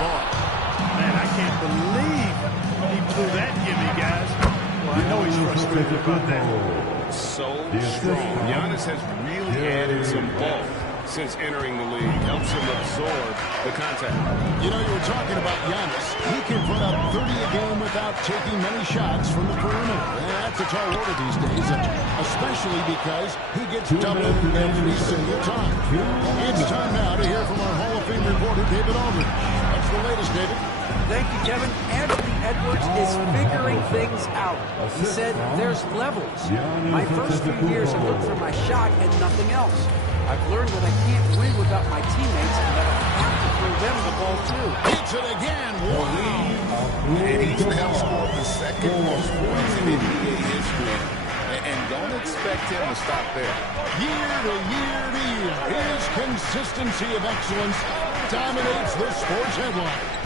Jabbar. Man, I can't believe he blew that gimme, guys. Well, I know he's frustrated about that. So strong. Giannis has really added some bulk since entering the league. Helps him absorb the contact. You know, you were talking about Giannis. He can put up 30 a game without taking many shots from the perimeter. And that's a tall order these days, especially because he gets doubled every single time. It's time now to hear from our Hall of Fame reporter, David Aldridge. What's the latest, David? Thank you, Kevin. Anthony Edwards is figuring things out. He said there's levels. My first few years I looked for my shot and nothing else. I've learned that I can't win without my teammates and that I have to throw them the ball too. Hits it again. And he's now scored the second most points in NBA history. And don't expect him to stop there. Year to year to year, his consistency of excellence dominates the sports headline.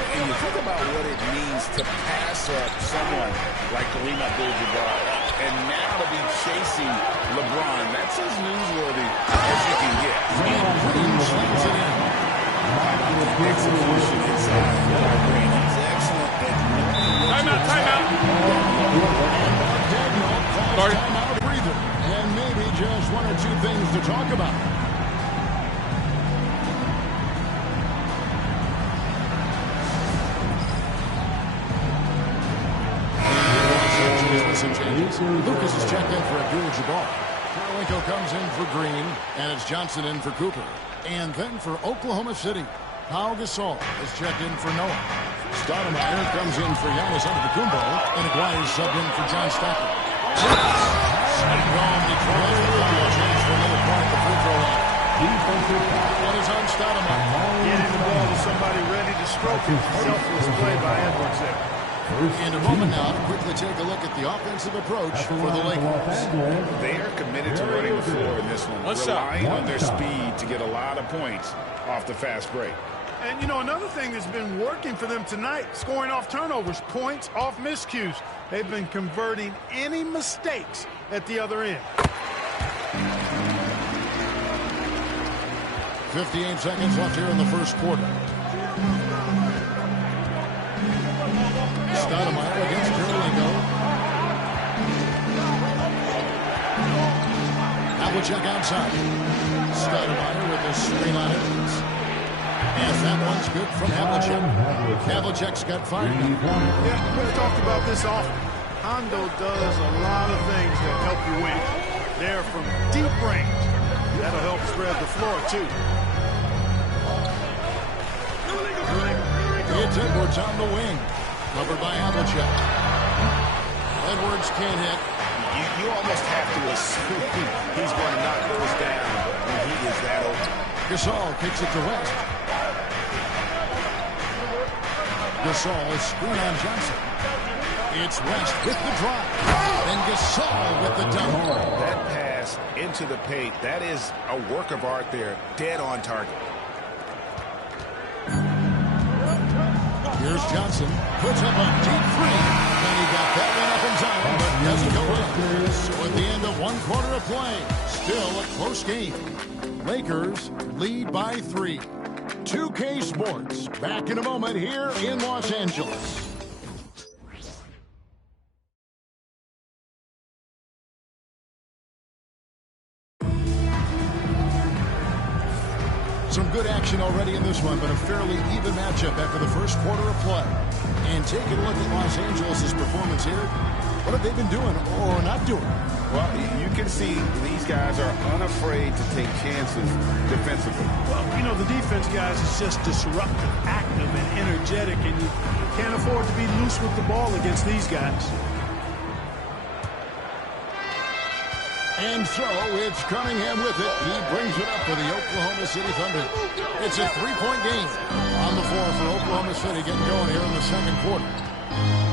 And you think about what it means to pass up someone like Kareem Abdul-Jabbar, and now to be chasing LeBron. That's as newsworthy as you can get. Green slams it in. Execution inside. Green is excellent at Timeout, timeout. Sorry. Timeout breather. And maybe just one or two things to talk about. Lucas is checked in for Abdul-Jabbar. Karolinko comes in for Green, and it's Johnson in for Cooper. And then for Oklahoma City, Pau Gasol is checked in for Noah. Stoudemire comes in for Giannis Antetokounmpo, and Aguirre subbed in for John Stockton. Wrong, he tries the foul, change for another point at the free throw line. That is on Stoudemire. Getting the ball to somebody ready to stroke it. Selfless play by Edwards there. In a moment now to quickly take a look at the offensive approach for the Lakers. They are committed to running the floor in this one, relying on their speed to get a lot of points off the fast break. And, you know, another thing that's been working for them tonight, scoring off turnovers, points off miscues. They've been converting any mistakes at the other end. 58 seconds left here in the first quarter. Stoudemire against Karolinko. Havlicek outside. Stoudemire with a screen on it. And that one's good from Havlicek. Havlicek's got 5. Yeah, we've talked about this often. Hondo does a lot of things that help you win. They're from deep range. That'll help spread the floor, too. It's Edwards on the wing. Covered by Havlicek. Edwards can't hit. You almost have to assume he's going to knock those down when he is that open. Gasol kicks it to West. Gasol is screen on Johnson. It's West with the drive. And Gasol with the dunk. That pass into the paint, that is a work of art there. Dead on target. Here's Johnson. Puts up a deep three. And he got that one up in time, but doesn't go in. So at the end of one quarter of play, still a close game. Lakers lead by 3. 2K Sports, back in a moment here in Los Angeles. Some good action already in this one, but a fairly even matchup after the first quarter of play. And taking a look at Los Angeles' performance here, what have they been doing or not doing? Well, you can see these guys are unafraid to take chances defensively. Well, you know, the defense, guys, is just disruptive, active, and energetic, and you can't afford to be loose with the ball against these guys. And so it's Cunningham with it. He brings it up for the Oklahoma City Thunder. It's a 3-point game on the floor for Oklahoma City getting going here in the second quarter.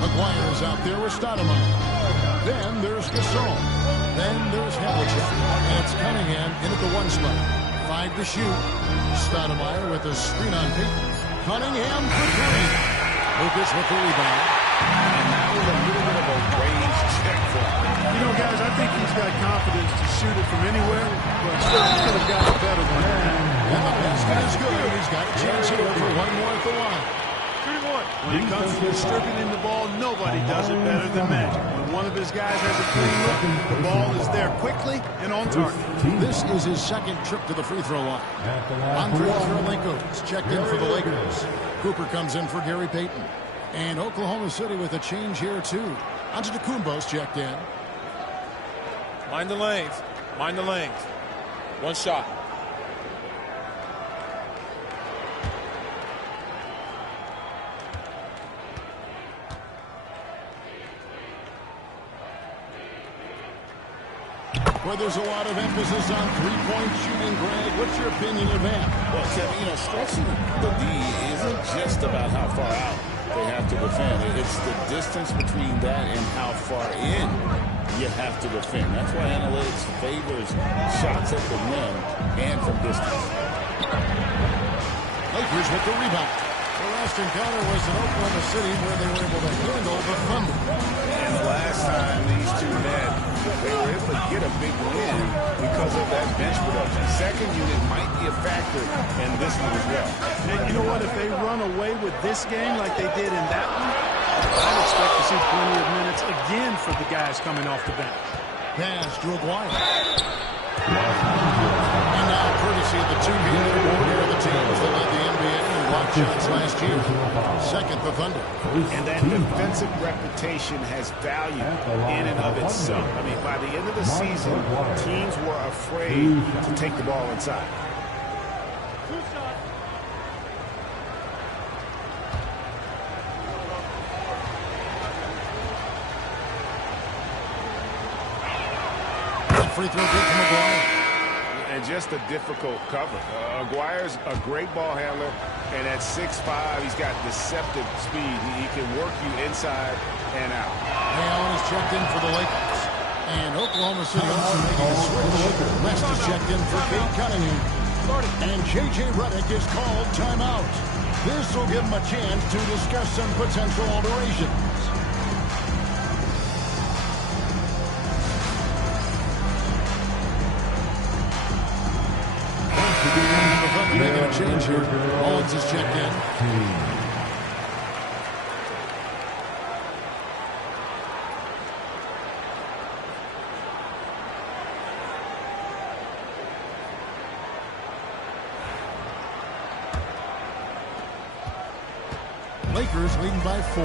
Aguirre's out there with Stoudemire. Then there's Gasol. Then there's Havlicek. And it's Cunningham in at the 1 spot. 5 to shoot. Stoudemire with a screen on Payton. Cunningham for 3. Lucas with the rebound. And that was a little bit of a range check for him. You know, guys, I think he's got confidence to shoot it from anywhere, but still, he could have got a better one. And the basket is good. He's got a chance here for one more at the line. When it comes to distributing the ball, nobody does it better than Magic. When one of his guys has a clean look, the ball is there quickly and on target. This is his second trip to the free throw line. Andre Kirilenko is checked in for the Lakers. Cooper comes in for Gary Payton. And Oklahoma City with a change here, too. Antetokounmpo's checked in. Mind the lanes. Mind the lanes. One shot. Well, there's a lot of emphasis on three-point shooting, Greg. What's your opinion of that? Well, Kevin, stretching the D isn't just about how far out they have to defend. It's the distance between that and how far in you have to defend. That's why analytics favors shots at the rim and from distance. Lakers with the rebound. The last encounter was in Oklahoma City where they were able to handle the Thunder. And the last time these two met, they were able to get a big win because of that bench production. Second unit might be a factor in this one as well. And you know what? If they run away with this game like they did in that one, I'd expect to see plenty of minutes again for the guys coming off the bench. Pass to Aguirre. And now, courtesy of the two leading here are the teams that led the NBA in block shots last year. Second, the Thunder. And that defensive reputation has value in and of itself. I mean, by the end of the season, teams were afraid to take the ball inside. Free throw good from Aguirre. And just a difficult cover. Aguirre's a great ball handler, and at 6'5", he's got deceptive speed. He can work you inside and out. Allen is checked in for the Lakers. And Oklahoma City also making a switch. West is checked in for Kate Cunningham. And J.J. Redick is called timeout. This will give him a chance to discuss some potential alterations. Making a change here. Owens is checked in. Lakers leading by 4.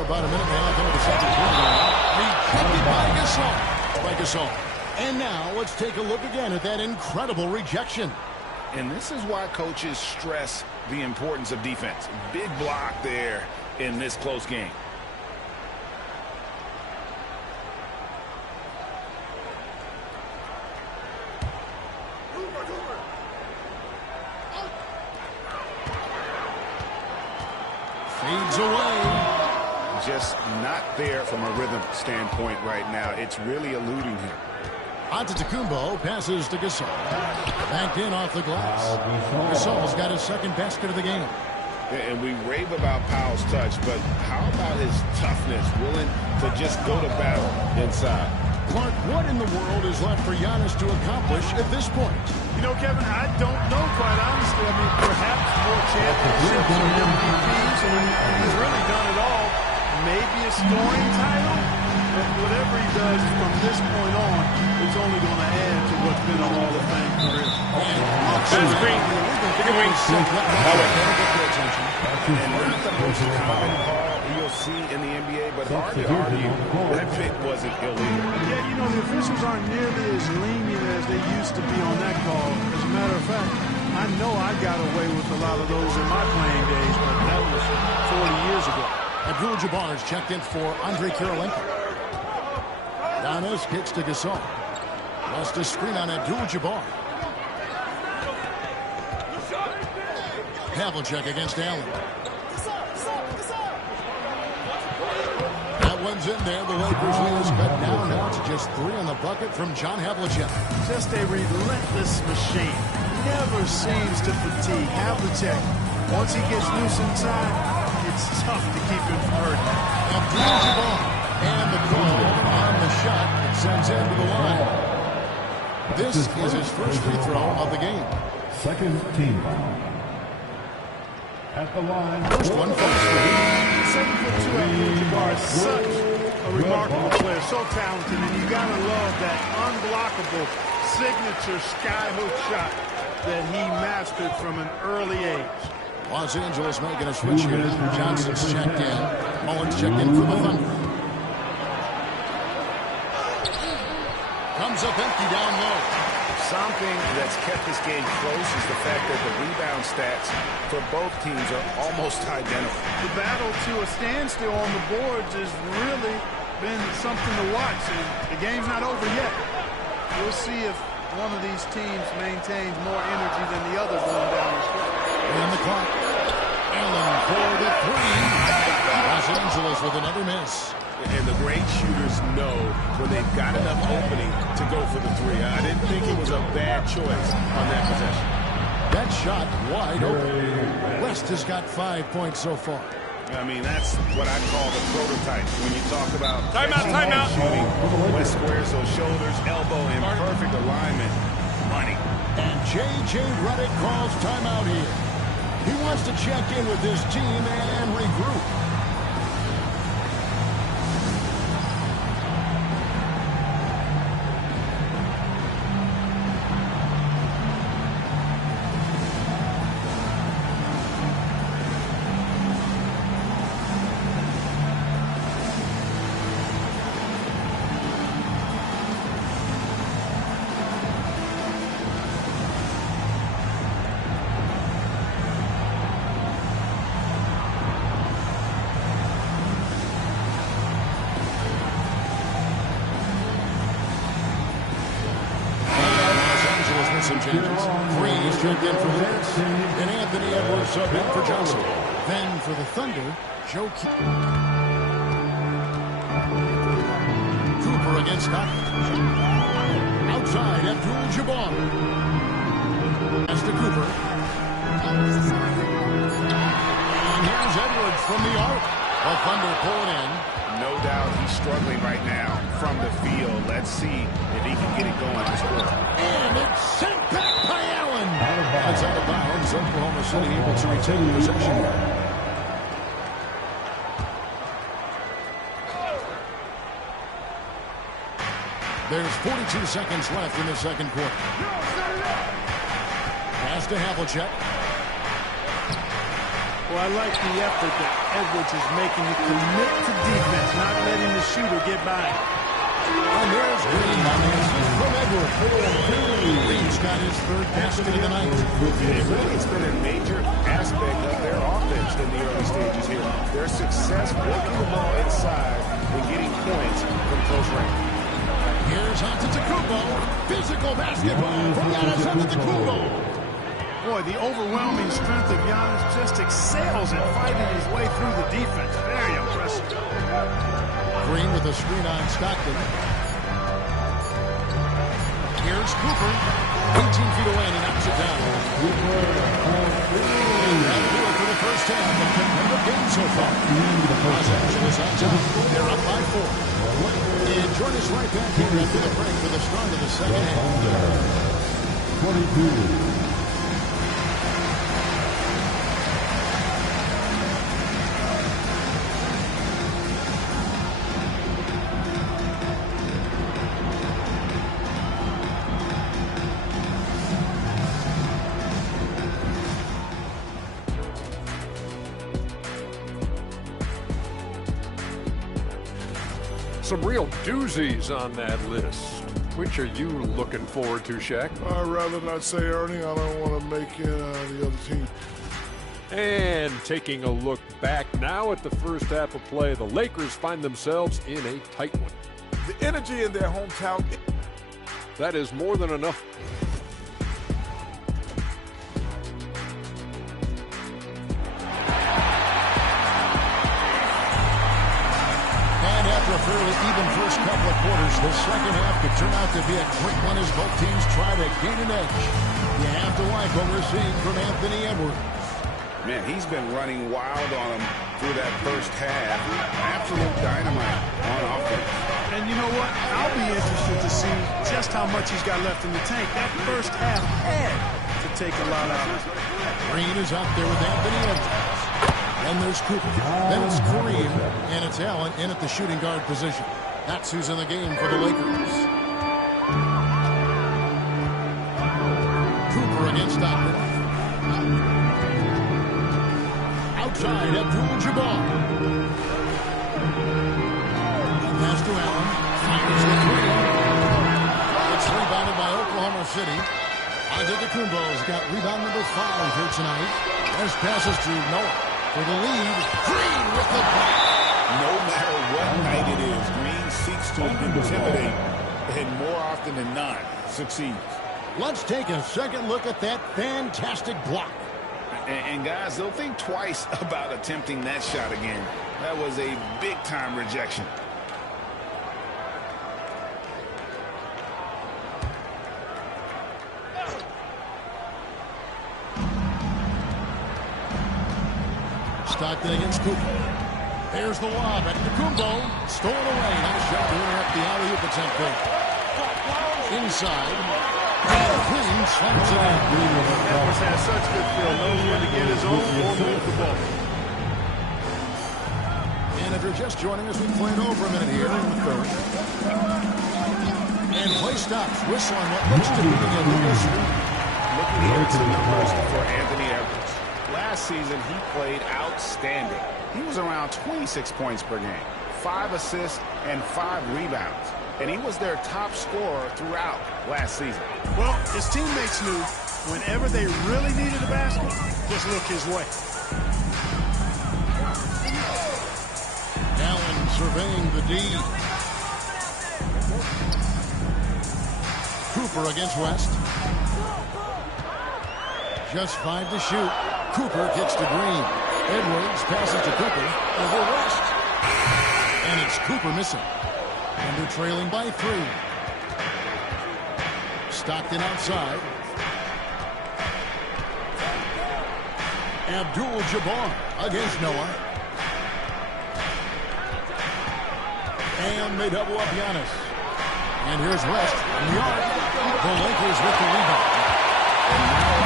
About a minute and a half into the second quarter. Rejected by Gasol. And now let's take a look again at that incredible rejection. And this is why coaches stress the importance of defense. Big block there in this close game. Fades away. Just not there from a rhythm standpoint right now. It's really eluding him. Antetokounmpo passes to Gasol. Backed in off the glass. Gasol's got his second basket of the game. And we rave about Powell's touch, but how about his toughness, willing to just go to battle inside? Clark, what in the world is left for Giannis to accomplish at this point? You know, Kevin, I don't know, quite honestly. I mean, perhaps more championships and MVPs, and he's really done it all. Maybe a scoring title, but whatever he does from this point on, it's only going to add to what's been a Hall of Fame career. Bad screen. Chicken wings. And not the most common call you'll see in the NBA, but hard to argue that pick wasn't illegal. Yeah, you know, the officials aren't nearly as lenient as they used to be on that call. As a matter of fact, I know I got away with a lot of those in my playing days, but that was 40 years ago. Abdul-Jabbar is checked in for Andre Kirilenko. Giannis kicks to Gasol. Lost a screen on Abdul-Jabbar. Havlicek against Allen. That one's in there. The Lakers lead is cut down now to just 3 on the bucket from John Havlicek. Just a relentless machine. Never seems to fatigue. Havlicek, once he gets loose inside, it's tough to keep him from hurting. Abdul-Jabbar. And the call on the shot that sends him to the line. This is his first free throw of the game. Second team foul. At the line. First one falls for him. 7'2" Abdul-Jabbar is such a remarkable player, so talented, and you gotta love that unblockable signature skyhook shot that he mastered from an early age. Los Angeles making a switch here. Johnson's checked in. Mullins checked in for the Thunder. Comes up empty down low. Something that's kept this game close is the fact that the rebound stats for both teams are almost identical. The battle to a standstill on the boards has really been something to watch, and the game's not over yet. We'll see if one of these teams maintains more energy than the other going down the stretch. And the clock. Allen for the three. Los Angeles with another miss. And the great shooters know when they've got enough opening to go for the three. I didn't think it was a bad choice on that possession. That shot wide open. West has got 5 points so far. I mean, that's what I call the prototype. When you talk about timeout. Shooting, West squares those shoulders, elbow in perfect alignment. Money. And J.J. Redick calls timeout here. He wants to check in with his team and regroup. Some changes. Freeze checked in for the Nets. And Anthony Edwards subbed in for Johnson. Then for the Thunder, Joe Cooper against Stockton. Outside, Abdul-Jabbar. That's to Cooper. And here's Edwards from the arc. The Thunder pull it in. No doubt he's struggling right now from the field. Let's see if he can get it going this quarter. And it's sent back by Allen. That's out of bounds. Oklahoma City able to retain possession. There's 42 seconds left in the second quarter. Pass to Havlicek. Well, I like the effort that Edwards is making to commit to defense, not letting the shooter get by. And there's Green on the assist from Edwards. Green's got his third basket of the night. It's been a major aspect of their offense in the early stages here. Their success working the ball inside and getting points from close range. Here's Antetokounmpo. Physical basketball from Giannis Antetokounmpo. Boy, the overwhelming strength of Giannis just excels at fighting his way through the defense. Very impressive. Green with a screen on Stockton. Here's Cooper. 18 feet away and he knocks it down. And that'll do it for the first half. A competitive game so far. Los Angeles on top. They're up by 4. And join us right back here after the break for the start of the second half. 22. Some real doozies on that list. Which are you looking forward to, Shaq? I'd rather not say, Ernie. I don't want to make it the other team. And taking a look back now at the first half of play, the Lakers find themselves in a tight one. The energy in their hometown. That is more than enough. After a fairly even first couple of quarters, the second half could turn out to be a quick one as both teams try to gain an edge. You have to like what we're seeing from Anthony Edwards. Man, he's been running wild on him through that first half. Absolute dynamite on offense. And you know what? I'll be interested to see just how much he's got left in the tank. That first half had to take a lot out of it. Green is out there with Anthony Edwards. Then there's Cooper. Then it's Kareem. And it's Allen in at the shooting guard position. That's who's in the game for the Lakers. Cooper against Stockton. Outside, Abdul-Jabbar. Pass to Allen. Fires the three. It's rebounded by Oklahoma City. Antetokounmpo's got rebound number 5 here tonight. West passes to Noah for the lead. Green with the block. No matter what night it is, Green seeks to intimidate and more often than not succeeds. Let's take a second look at that fantastic block. And guys, they'll think twice about attempting that shot again. That was a big-time rejection. Stockton against Cooper. There's the lob at Kumbo. Stolen away. Nice shot to interrupt the alley-oop attempt there. Inside. Green slams it in. Edwards has such good feel. Knows when to get his own or move the ball. And if you're just joining us, we've played over a minute here in the third. And play stops. Whistling what looks to be a legal screen. Looking here at the numbers for Anthony Edwards. Last season, he played outstanding. He was around 26 points per game, 5 assists, and 5 rebounds. And he was their top scorer throughout last season. Well, his teammates knew whenever they really needed a basket, just look his way. Allen surveying the D. Cooper against West. Just 5 to shoot. Cooper kicks to Green. Edwards passes to Cooper over West. And it's Cooper missing. And they're trailing by 3. Stockton outside. Abdul-Jabbar against Noah. And they double up Giannis. And here's West in the arc. The Lakers with the rebound. And now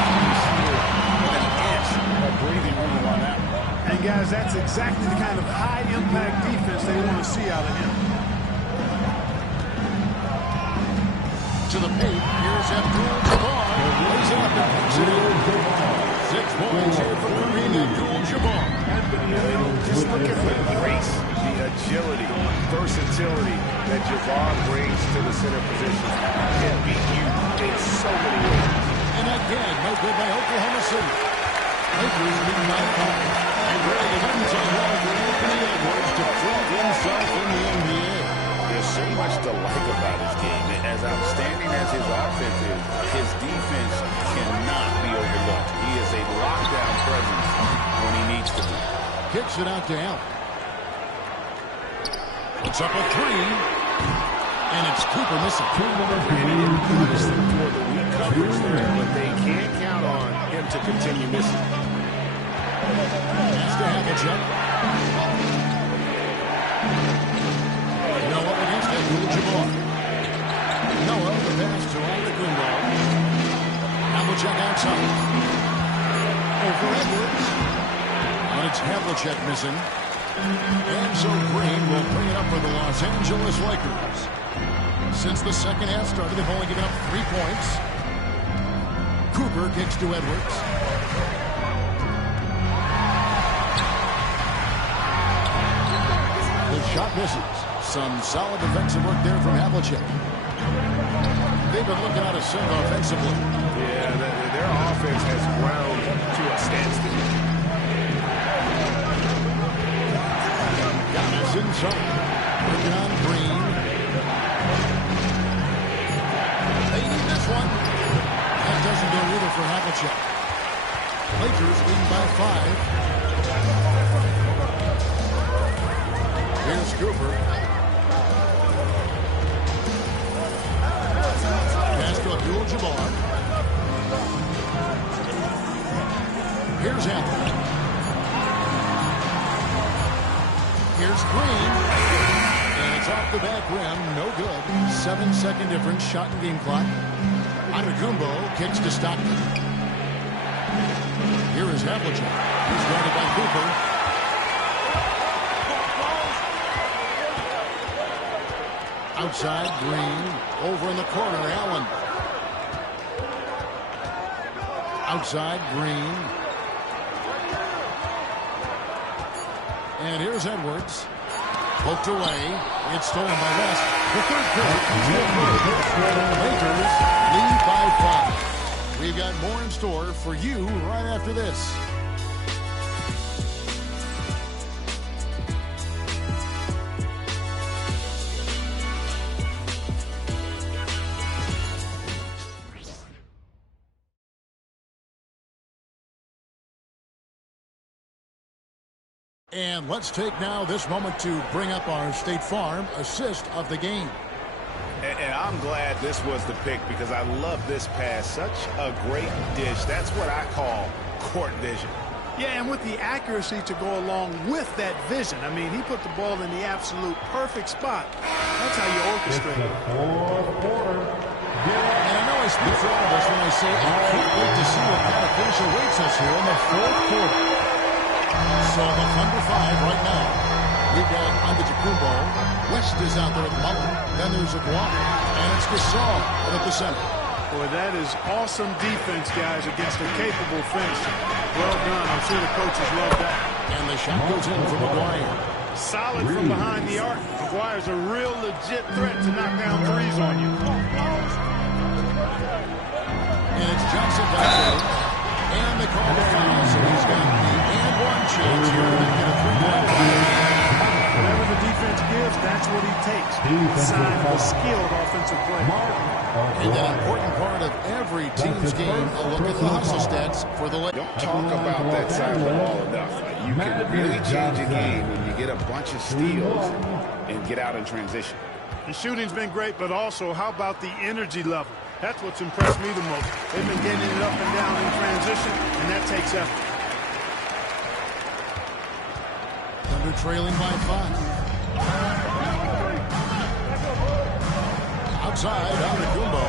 an inch of breathing room on that one. And guys, that's exactly the kind of high-impact defense they want to see out of him. To the paint, here's Abdul-Jabbar. Lays it up and puts it in. 6 points here for Kareem Abdul-Jabbar. Just look at the grace, the agility, versatility that Jabbar brings to the center position. Can beat you in so many ways. And again, no good by Oklahoma City. Lakers leading by 5. And really, the wins on one for Anthony Edwards to prove himself in the NBA. There's so much to like about his game. As outstanding as his offense is, his defense cannot be overlooked. He is a lockdown presence when he needs to be. Kicks it out to Allen. Puts up a 3. And it's Cooper missing. And it puts them for the weak coverage there, but they can't count on him to continue missing. Pass to Havlicek. Noah against Abdul-Jabbar. Noah, the pass to Antetokounmpo. Havlicek outside. Over Edwards. But it's Havlicek missing. And so Green will bring it up for the Los Angeles Lakers. Since the second half started, they've only given up 3 points. Cooper kicks to Edwards. The shot misses. Some solid defensive work there from Havlicek. They've been looking out of sync offensively. Yeah, their offense has ground to a standstill. Giannis inside. Working on Green. They need this one. That doesn't go either for Havlicek. Lakers leading by 5. Here's Cooper. Pass to Abdul-Jabbar. Here's Anthony. Here's Green. And it's off the back rim. No good. 7-second difference. Shot and game clock. Antetokounmpo kicks to Stockton. Here is Havlicek. He's guarded by Cooper. Outside, Green. Over in the corner, Allen. Outside, Green. And here's Edwards. Poked away. It's stolen by West. The third quarter. The Lakers lead by 5. We've got more in store for you right after this. And let's take now this moment to bring up our State Farm assist of the game. And I'm glad this was the pick because I love this pass. Such a great dish. That's what I call court vision. Yeah, and with the accuracy to go along with that vision. I mean, he put the ball in the absolute perfect spot. That's how you orchestrate it. And I know I speak for all of us when I say I can't wait to see what kind of finish awaits us here in the fourth quarter. So the Thunder 5 right now. We've got Antetokounmpo. West is out there at Mullen. Then there's Aguirre. And it's Gasol at the center. Boy, that is awesome defense, guys, against a capable finisher. Well done. I'm sure the coaches love that. And the shot goes in from Aguirre. Solid from behind the arc. Aguirre's a real legit threat to knock down threes on you. And it's Johnson back there. And they call the foul, so he's got the and one chance here to get a three-point play. Whatever the defense gives, that's what he takes. A sign of a skilled offensive player. And an important part of every team's game, a look at the hustle stats for the Lakers. Don't talk about that side of the ball enough. You can really change a game when you get a bunch of steals and get out in transition. The shooting's been great, but also how about the energy level? That's what's impressed me the most. They've been getting it up and down in transition, and that takes effort. Thunder trailing by 5. Outside, Antetokounmpo.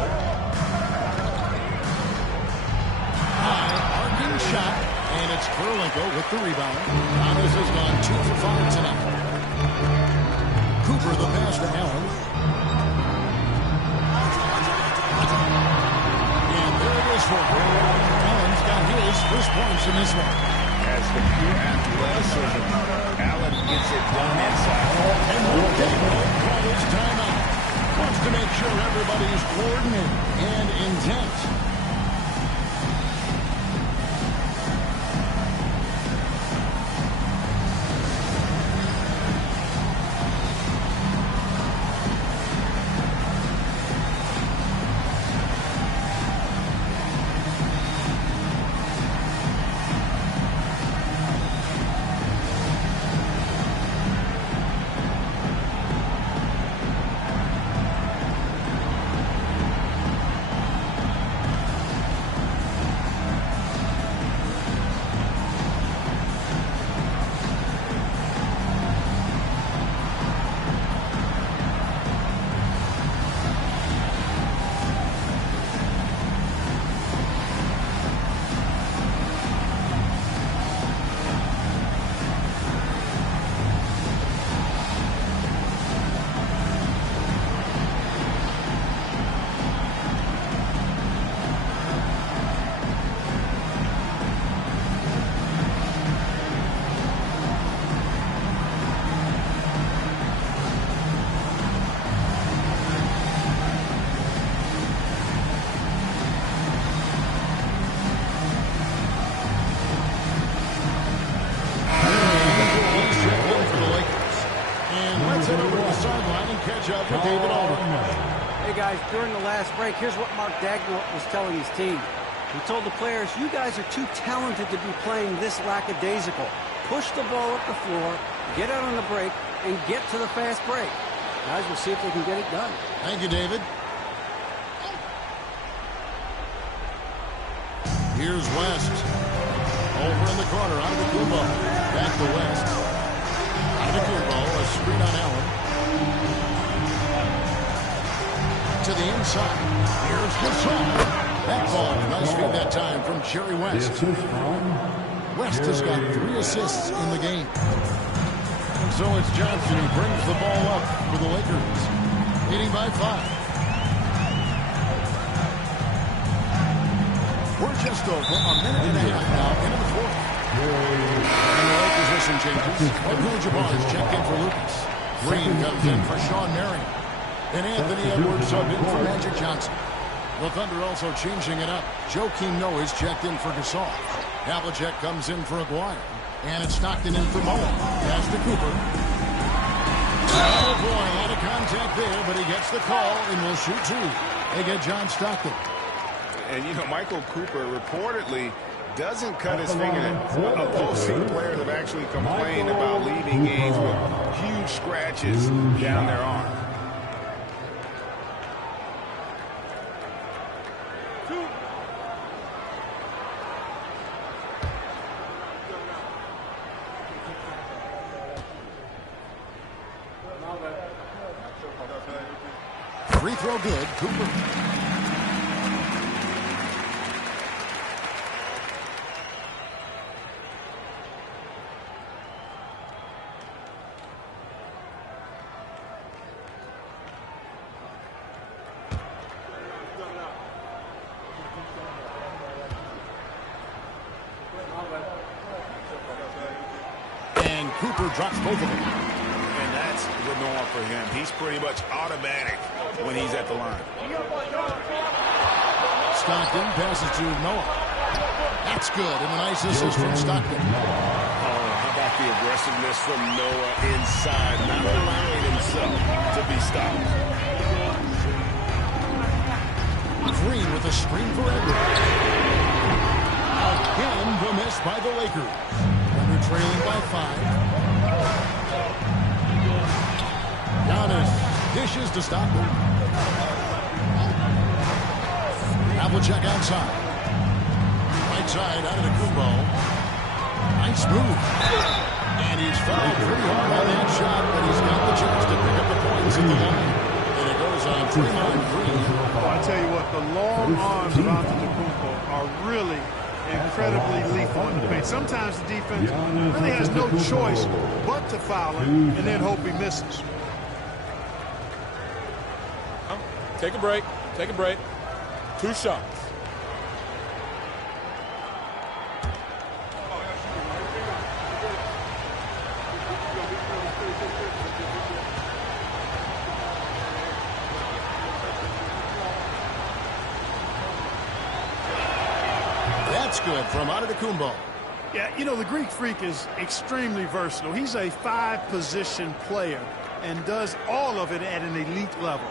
High, arcing shot, and it's Kurylenko with the rebound. Thomas has gone 2 for 5 tonight. Cooper the pass to Allen. And there it is for him. Allen's got his first points in this one. As the pure athleticism, Allen gets it done inside. And David called his timeout. Wants to make sure everybody's coordinated and intent. Hey guys, during the last break, here's what Mark Dagnall was telling his team. He told the players, you guys are too talented to be playing this lackadaisical. Push the ball up the floor, get out on the break, and get to the fast break. Guys, we'll see if they can get it done. Thank you, David. Here's West. Over in the corner, Antetokounmpo. Back to West. Antetokounmpo, a screen on Allen. To the inside. Here's Gasol. That ball, nice feed that time from Jerry West. West has got 3 assists in the game. And so it's Johnson who brings the ball up for the Lakers, leading by 5. We're just over a minute and a half now into the fourth. And the late position changes. Abdul-Jabbar is checked in for Lucas. Green comes in for Sean Marion. And Anthony Edwards subbed in for Magic Johnson. The Thunder also changing it up. Joakim Noah is checked in for Gasol. Havlicek comes in for Aguirre. And it's Stockton in for Moa. Pass to Cooper. Oh boy, a lot of contact there, but he gets the call and will shoot 2. They get John Stockton. And, you know, Michael Cooper reportedly doesn't cut his fingernails. Opposing players have actually complained about leaving games with huge scratches down their arm. Free throw good, Cooper. And Cooper drops both of them. And that's the norm for him. He's pretty much automatic when he's at the line. Stockton passes to Noah. That's good, and a nice assist from Stockton. How about the aggressiveness from Noah inside, not allowing himself to be stopped. Green with a screen for Edwards. Again, the miss by the Lakers. And they're trailing by 5. Giannis dishes to Stockton. Havlicek outside. Right side out of the Kumbo. Nice move. And he's fouled pretty hard on that shot, but he's got the chance to pick up the points at the line. And it goes on Draymond Green. Well, I tell you what, the long arms of Antetokounmpo are really incredibly lethal in the paint. Sometimes the defense really has no choice but to foul him and then hope he misses. Take a break. Take a break. 2 shots. That's good from Antetokounmpo. Yeah, you know, the Greek Freak is extremely versatile. He's a 5-position player and does all of it at an elite level.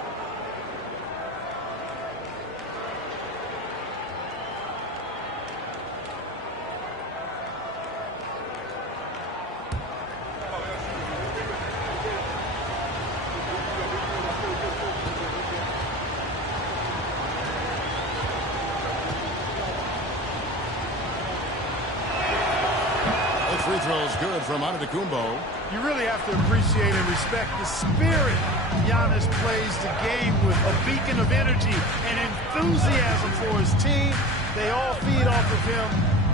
Free throws good from Antetokounmpo. You really have to appreciate and respect the spirit Giannis plays the game with. A beacon of energy and enthusiasm for his team. They all feed off of him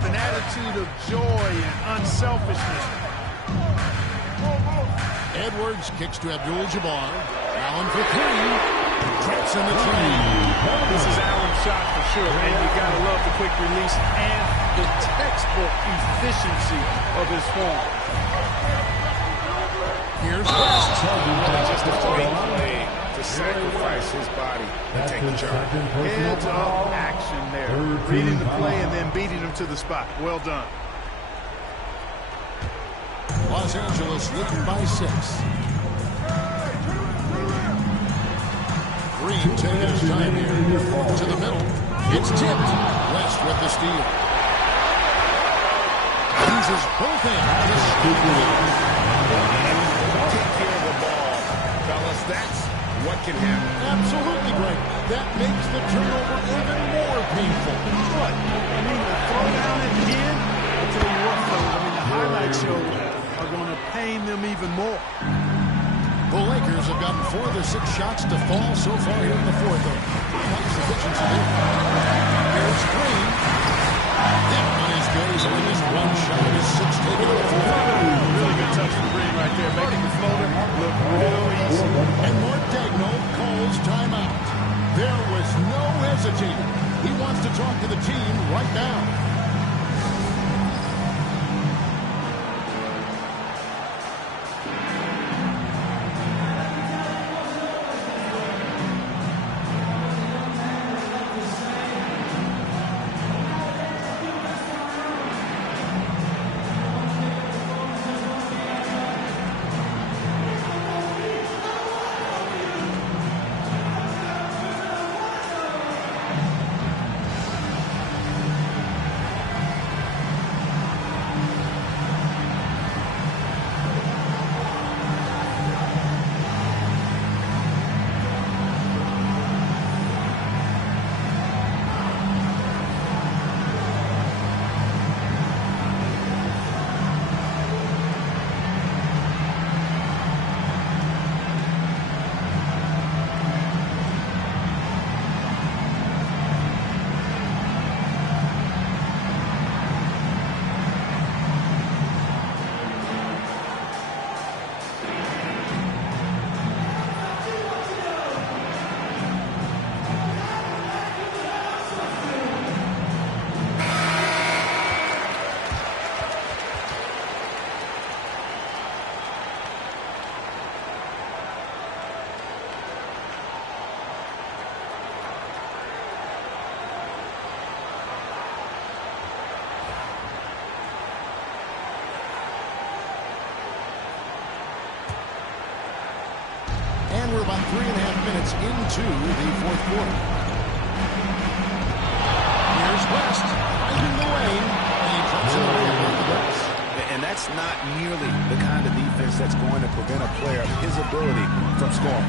an attitude of joy and unselfishness. Edwards kicks to Abdul-Jabbar. Allen for 3. Traps in the train. This is Allen's shot for sure, and you got to love the quick release and the textbook efficiency of his form. Here's West. Just a great play to sacrifice his body and take the charge. Heads-up action there. Reading the play and then beating him to the spot. Well done. Los Angeles leading by 6. Green taking his time here. To the middle. It's tipped. West with the steal. Uses both hands to scoop it in. Take care of the ball, fellas. That's what can happen. Absolutely great. That makes the turnover even more painful. What? I mean, the throw down at the end? I'll tell you what, fellas. I mean, the highlight shows are going to pain them even more. The Lakers have gotten 4 of their 6 shots to fall so far here in the fourth. Nice efficiency there. Here's Green. about 3.5 minutes into the fourth quarter. Here's West, finding the lane, and he drops it away with the brace. And that's not nearly the kind of defense that's going to prevent a player of his ability from scoring.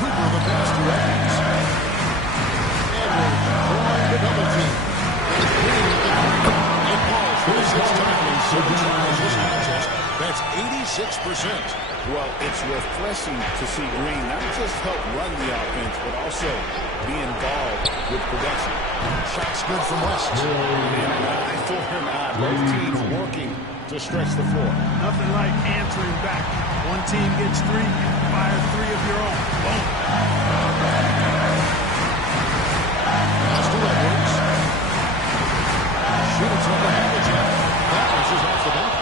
Cooper the pass to Edwards. Edwards drawing the double team. And Green with the three. It falls for the sixth time in 7 tries this contest. That's 86%. Well, it's refreshing to see Green not just help run the offense, but also be involved with production. Shot's good from West. And an eye for an eye. Both teams working to stretch the floor. Nothing like answering back. One team gets 3, you fire 3 of your own. Boom. Pass to Edwards. Shoots over Hamilton. That misses off the back.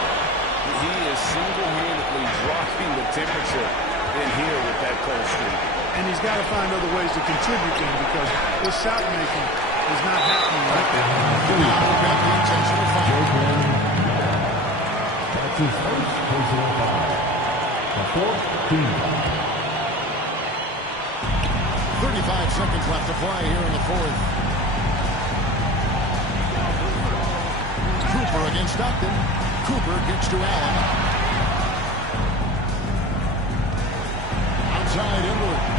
He is single-handedly dropping the temperature in here with that cold streak. And he's got to find other ways to contribute to him because his shot making is not happening right now. Now got the intentional foul. That's his first personal foul. The fourth team foul. 35 seconds left to play here in the fourth. Cooper against Stockton. Cooper gets to Allen. Outside Edwards.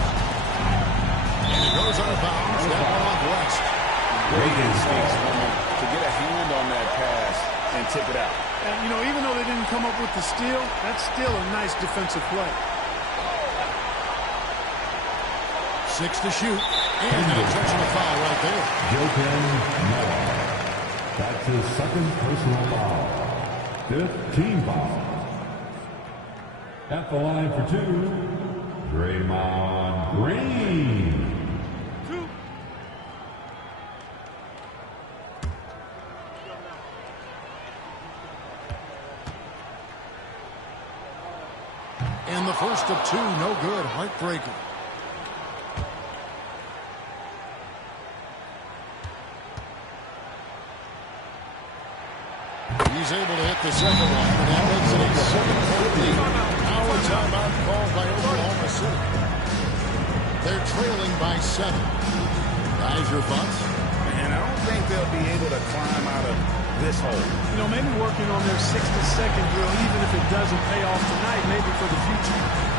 And it goes out of bounds. That one off West. Great instincts from him to get a hand on that pass and tip it out. And, you know, even though they didn't come up with the steal, that's still a nice defensive play. 6 to shoot. And an intentional foul right there. Joakim Noah. That's his second personal foul. Fifth team foul. At the line for 2, Draymond Green. And the first of 2, no good. Heartbreaker. He's able to hit the second one, and that makes it a 7-point lead. Now a timeout called by Oklahoma City. They're trailing by 7. Guys, your thoughts? And I don't think they'll be able to climb out of this hole. You know, maybe working on their 60-second drill, even if it doesn't pay off tonight, maybe for the future.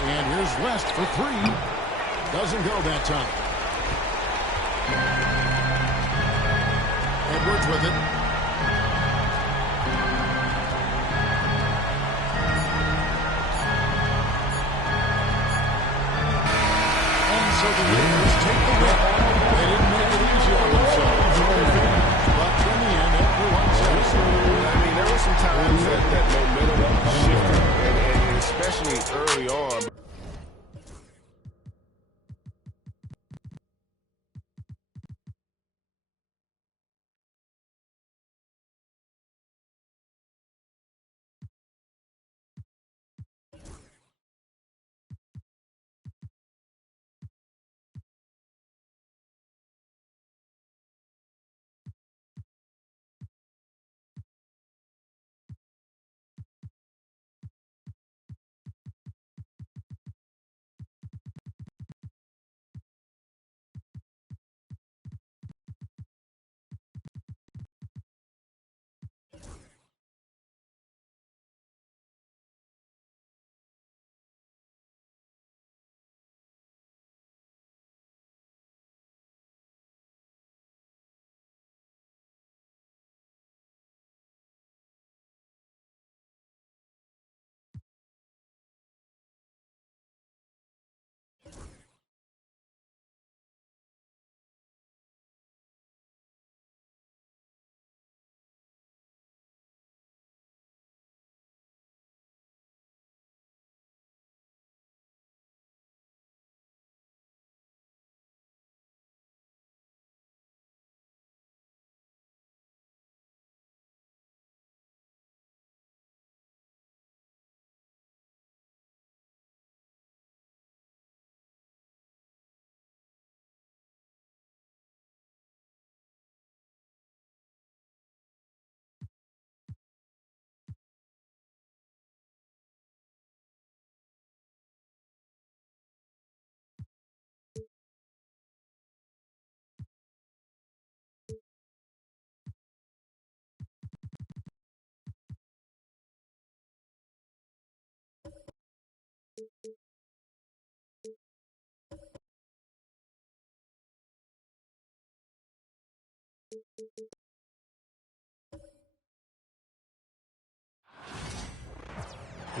And here's West for 3. Doesn't go that time. Edwards with it. And so the Lakers take the win. They didn't make it easy on themselves. But in the end, everyone says so. I mean, there were some times that momentum shifted, and especially early on.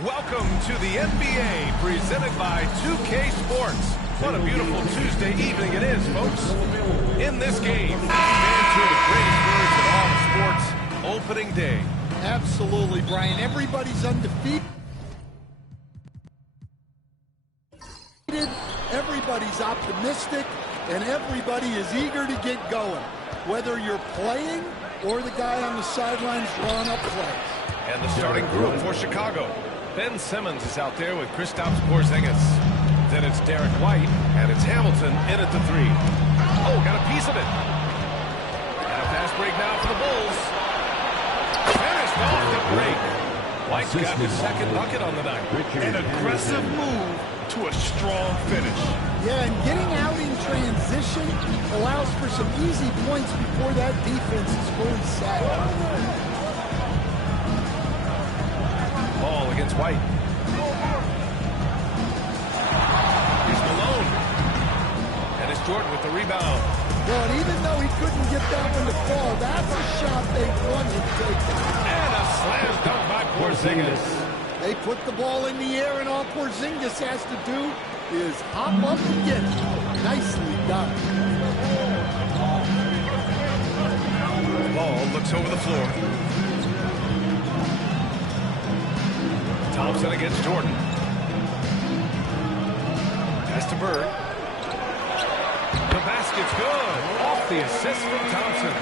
Welcome to the NBA, presented by 2K Sports. What a beautiful Tuesday evening it is, folks. In this game, fans hear the greatest words in all of sports, opening day. Absolutely, Brian. Everybody's undefeated. Everybody's optimistic, and everybody is eager to get going, whether you're playing or the guy on the sidelines drawing up plays. And the starting group for Chicago. Ben Simmons is out there with Kristaps Porzingis. Then it's Derek White, and it's Hamilton in at the 3. Oh, got a piece of it. And a fast break now for the Bulls. Finished off the break. White's got his second bucket on the night. An aggressive move to a strong finish. Yeah, and getting out in transition allows for some easy points before that defense is fully set. Ball against White. Here's Malone. And it's Jordan with the rebound. Well, and even though he couldn't get that one to fall, that's a shot they wanted to take. And a slam dunk by Porzingis. They put the ball in the air, and all Porzingis has to do is hop up and get it. Nicely done. The ball looks over the floor. Thompson against Jordan. Pass to Bird. The basket's good. Off the assist from Thompson.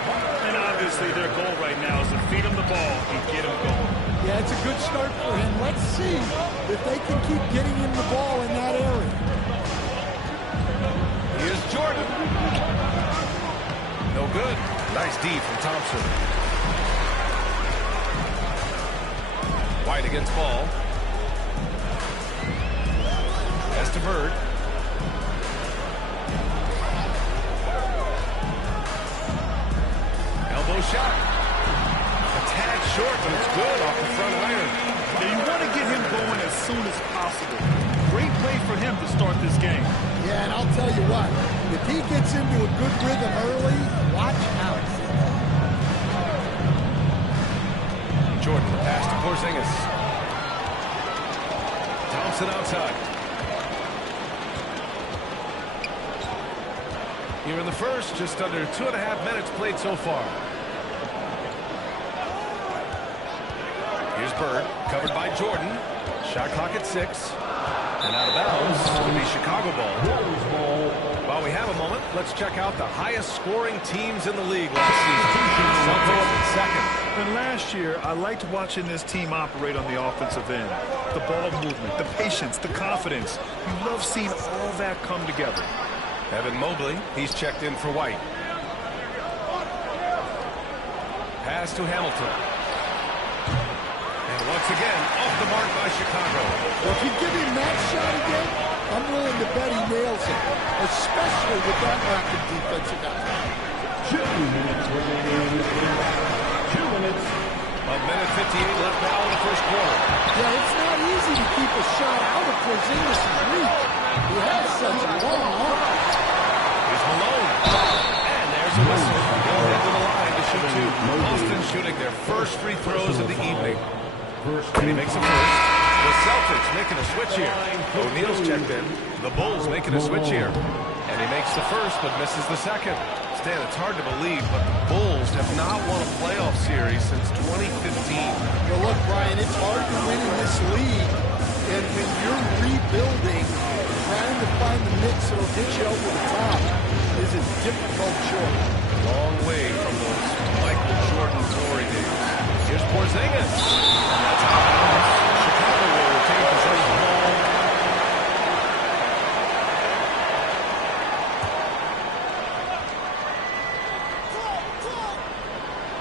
And obviously their goal right now is to feed him the ball and get him going. Yeah, it's a good start for him. Let's see if they can keep getting him the ball in that area. Here's Jordan. No good. Nice D from Thompson. White against Ball. Pass to Bird. Elbow shot. A tad short, but it's good off the front iron. Now you want to get him going as soon as possible. Great play for him to start this game. Yeah, and I'll tell you what, if he gets into a good rhythm early, watch out. Jordan, the pass to Porzingis. Thompson outside. Here in the first, just under 2.5 minutes played so far. Here's Bird, covered by Jordan. Shot clock at 6. And out of bounds, it'll be Chicago ball. While we have a moment, let's check out the highest scoring teams in the league last season. Celtics in second. And last year, I liked watching this team operate on the offensive end. The ball movement, the patience, the confidence. You love seeing all that come together. Evan Mobley, he's checked in for White. Pass to Hamilton. And once again, off the mark by Chicago. If you give him that shot again, I'm willing to bet he nails it, especially with that lack of defensive effort. 2 minutes remaining. 2 minutes. A minute 58 left now in the first quarter. Yeah, it's not easy to keep a shot out of Porzingis' reach. He has such a long arm. Here's Malone. And there's a whistle. Going into the line to shoot 2. Boston shooting their first free throws of the evening. And he makes a first. The Celtics making a switch here. O'Neal's checked in. The Bulls making a switch here. And he makes the first but misses the second. Stan, it's hard to believe, but the Bulls have not won a playoff series since 2015. Well, look, Brian, it's hard to win in this league. And when you're rebuilding, trying to find the mix that'll get you over the top is a difficult chore. Long way from those Michael Jordan glory days. Here's Porzingis. And that's out of bounds. Chicago will retain possession.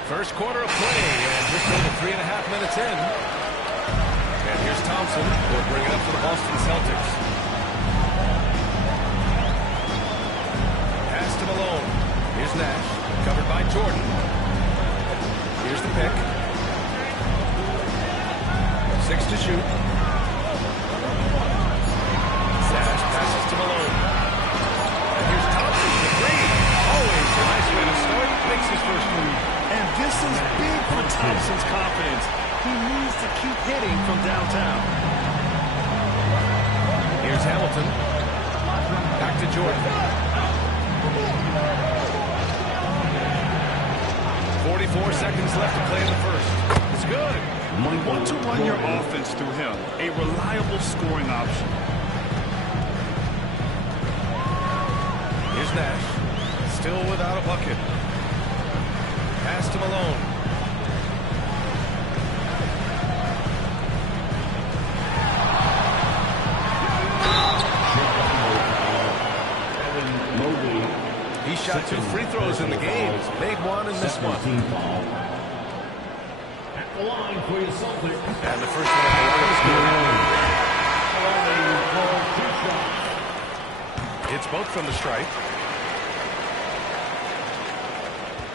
First quarter of play, and just over 3.5 minutes in. And here's Thompson. Will bring it up for the Boston Celtics. Pass to Malone. Here's Nash, covered by Jordan. Here's the pick. 6 to shoot. Nash passes to Malone. And here's Thompson for 3. Always a nice way to start. Makes his first move. And This is big for Thompson's confidence. He needs to keep hitting from downtown. Here's Hamilton. Back to Jordan. 44 seconds left to play in the first. It's good. You want to run your offense through him. A reliable scoring option. Here's Nash. Still without a bucket. Pass to Malone. He shot 2 free throws in the game. Made one and missed one. At the line for your Celtics. And the first one at the line is good. It's both from the stripe.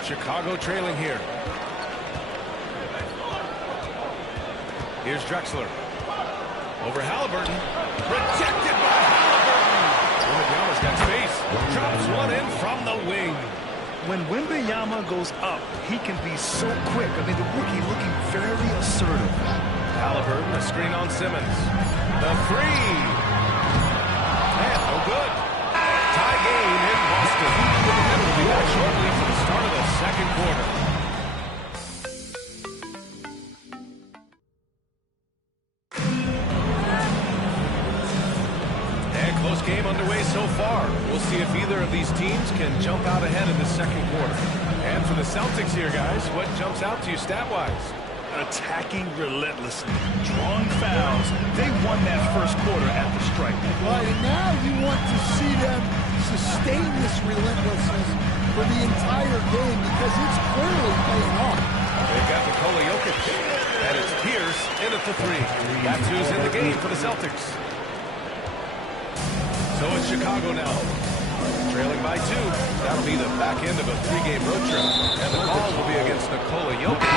Chicago trailing here. Here's Drexler. Over Halliburton. Rejected by Halliburton. Wembanyama's got space. Drops one in from the wing. When Wembanyama goes up, he can be so quick. I mean, the rookie looking very assertive. Halliburton, a screen on Simmons. The three. And no good. Tie game in Boston. And we'll be back shortly for the start of the second quarter. And close game underway so far. We'll see if either of these teams can jump out ahead in the second quarter. And for the Celtics here, guys, what jumps out to you stat-wise? Attacking relentlessly, drawing fouls. They won that first quarter at the stripe. Right, and now you want to see them sustain this relentlessness for the entire game because it's clearly paying off. They've got Nikola Jokic, and it's Pierce in at the three. That's who's in the game for the Celtics. So it's Chicago now, trailing by 2. That'll be the back end of a 3-game road trip, and the call will be against Nikola Jokic.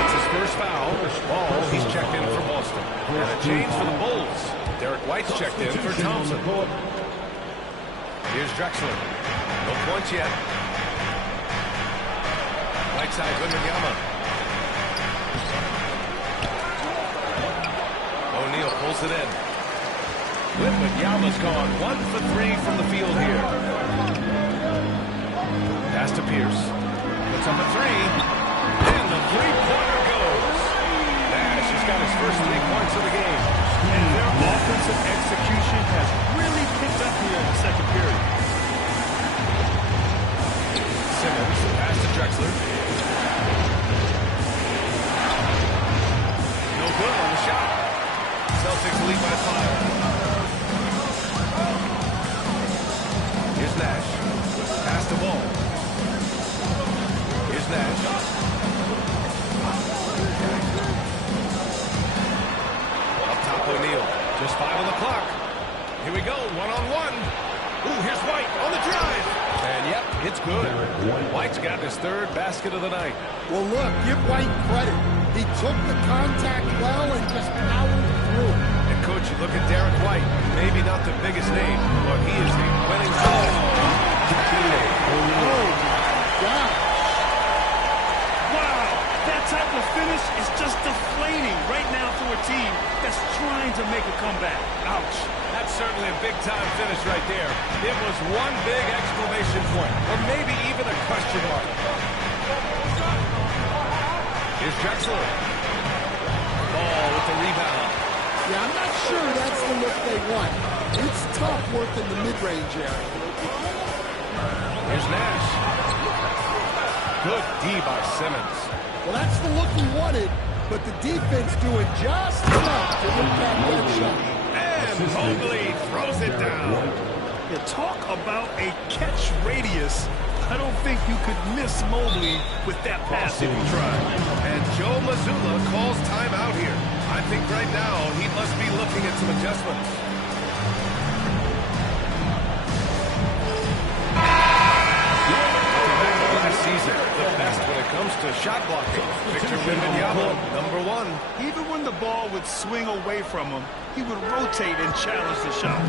It's his first foul. Ball, he's checked in for Boston. And a change for the Bulls. Derek White's checked in for Thompson. Here's Drexler. No points yet. Right side, Wembanyama. O'Neal pulls it in. Wembanyama's gone 1 for 3 from the field here. Pass to Pierce. Puts up a 3. And the three-pointer goes. Nash has got his first 3 points of the game. And their offensive execution has really picked up here in the second period. Simmons, pass to Drexler. No good on the shot. Celtics lead by 5. Here's Nash. Pass the ball. Here's Nash. O'Neal, just 5 on the clock. Here we go, one-on-one. Ooh, here's White on the drive. And yep, it's good. White's got his 3rd basket of the night. Well, look, give White credit. He took the contact well and just powered through. And, Coach, you look at Derek White, maybe not the biggest name, but he is the winning player. Oh, God. Wow, that type of finish is just deflating right now for a team that's trying to make a comeback. Ouch. That's certainly a big-time finish right there. It was one big exclamation point, or maybe even a question mark. Here's Drexler. Ball with the rebound. Yeah, I'm not sure that's the look they want. It's tough work in the mid-range area. Here's Nash. Good D by Simmons. Well, that's the look he wanted, but the defense doing just enough to impact that shot. And Mobley throws it down. You talk about a catch radius. I don't think you could miss Mobley with that pass if you tried. And Joe Mazzulla calls timeout here. I think right now he must be looking at some adjustments. Last season, the best when it comes to shot blocking. Victor Wembanyama, #1. Even when the ball would swing away from him, he would rotate and challenge the shot.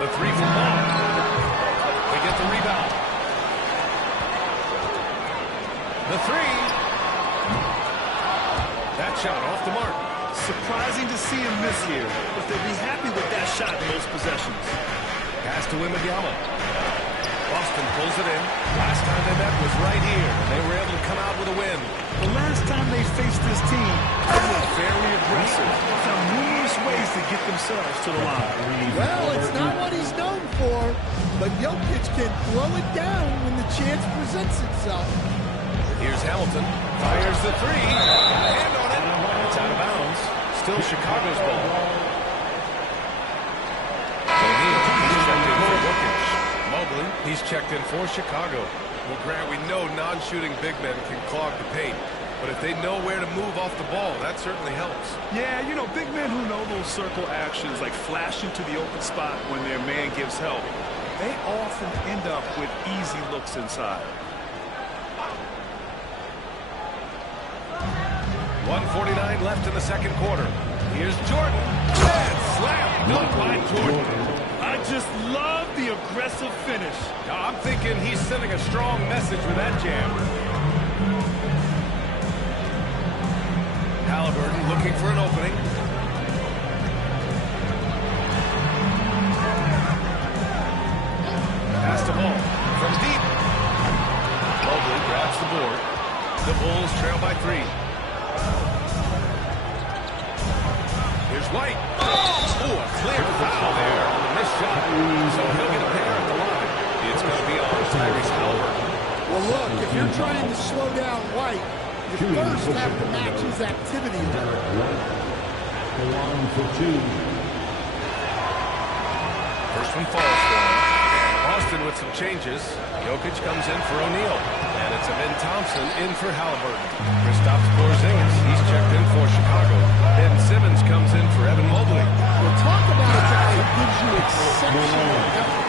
The 3 from Ball. They get the rebound. The three. That shot off the mark. Surprising to see him miss here, but they'll be happy with that shot most possessions. Pass to Wembanyama. Boston pulls it in. Last time they met was right here, and they were able to come out with a win. The last time they faced this team, they were very aggressive. Found numerous ways to get themselves to the line. Well, it's not what he's known for, but Jokic can throw it down when the chance presents itself. Here's Hamilton. Fires the three. Got a hand on it. It's out of bounds. Still Chicago's ball. O'Neal, he's checked in for Jokic. Mobley, he's checked in for Chicago. Well, Grant, we know non-shooting big men can clog the paint. But if they know where to move off the ball, that certainly helps. Yeah, you know, big men who know those circle actions, like flashing to the open spot when their man gives help, they often end up with easy looks inside. 1:49 left in the second quarter. Here's Jordan. And slam. Dunk by Jordan. I just love the aggressive finish. I'm thinking he's sending a strong message with that jam. Halliburton looking for an opening. Pass the ball from deep. Mobley grabs the board. The Bulls trail by 3. Here's White. Oh, a clear foul there on the missed shot. So he'll get a pair at the line. It's going to be on Tyrese Halliburton. Well, look, if you're trying to slow down White, you first have to match his activity level. The line for 2. First one falls for him. And Boston with some changes. Jokic comes in for O'Neal. And it's Amin Thompson in for Halliburton. Kristaps Porzingis, he's checked in for Chicago. Ben Simmons comes in for Evan Mobley. Well, talk about a guy who gives you exceptional effort.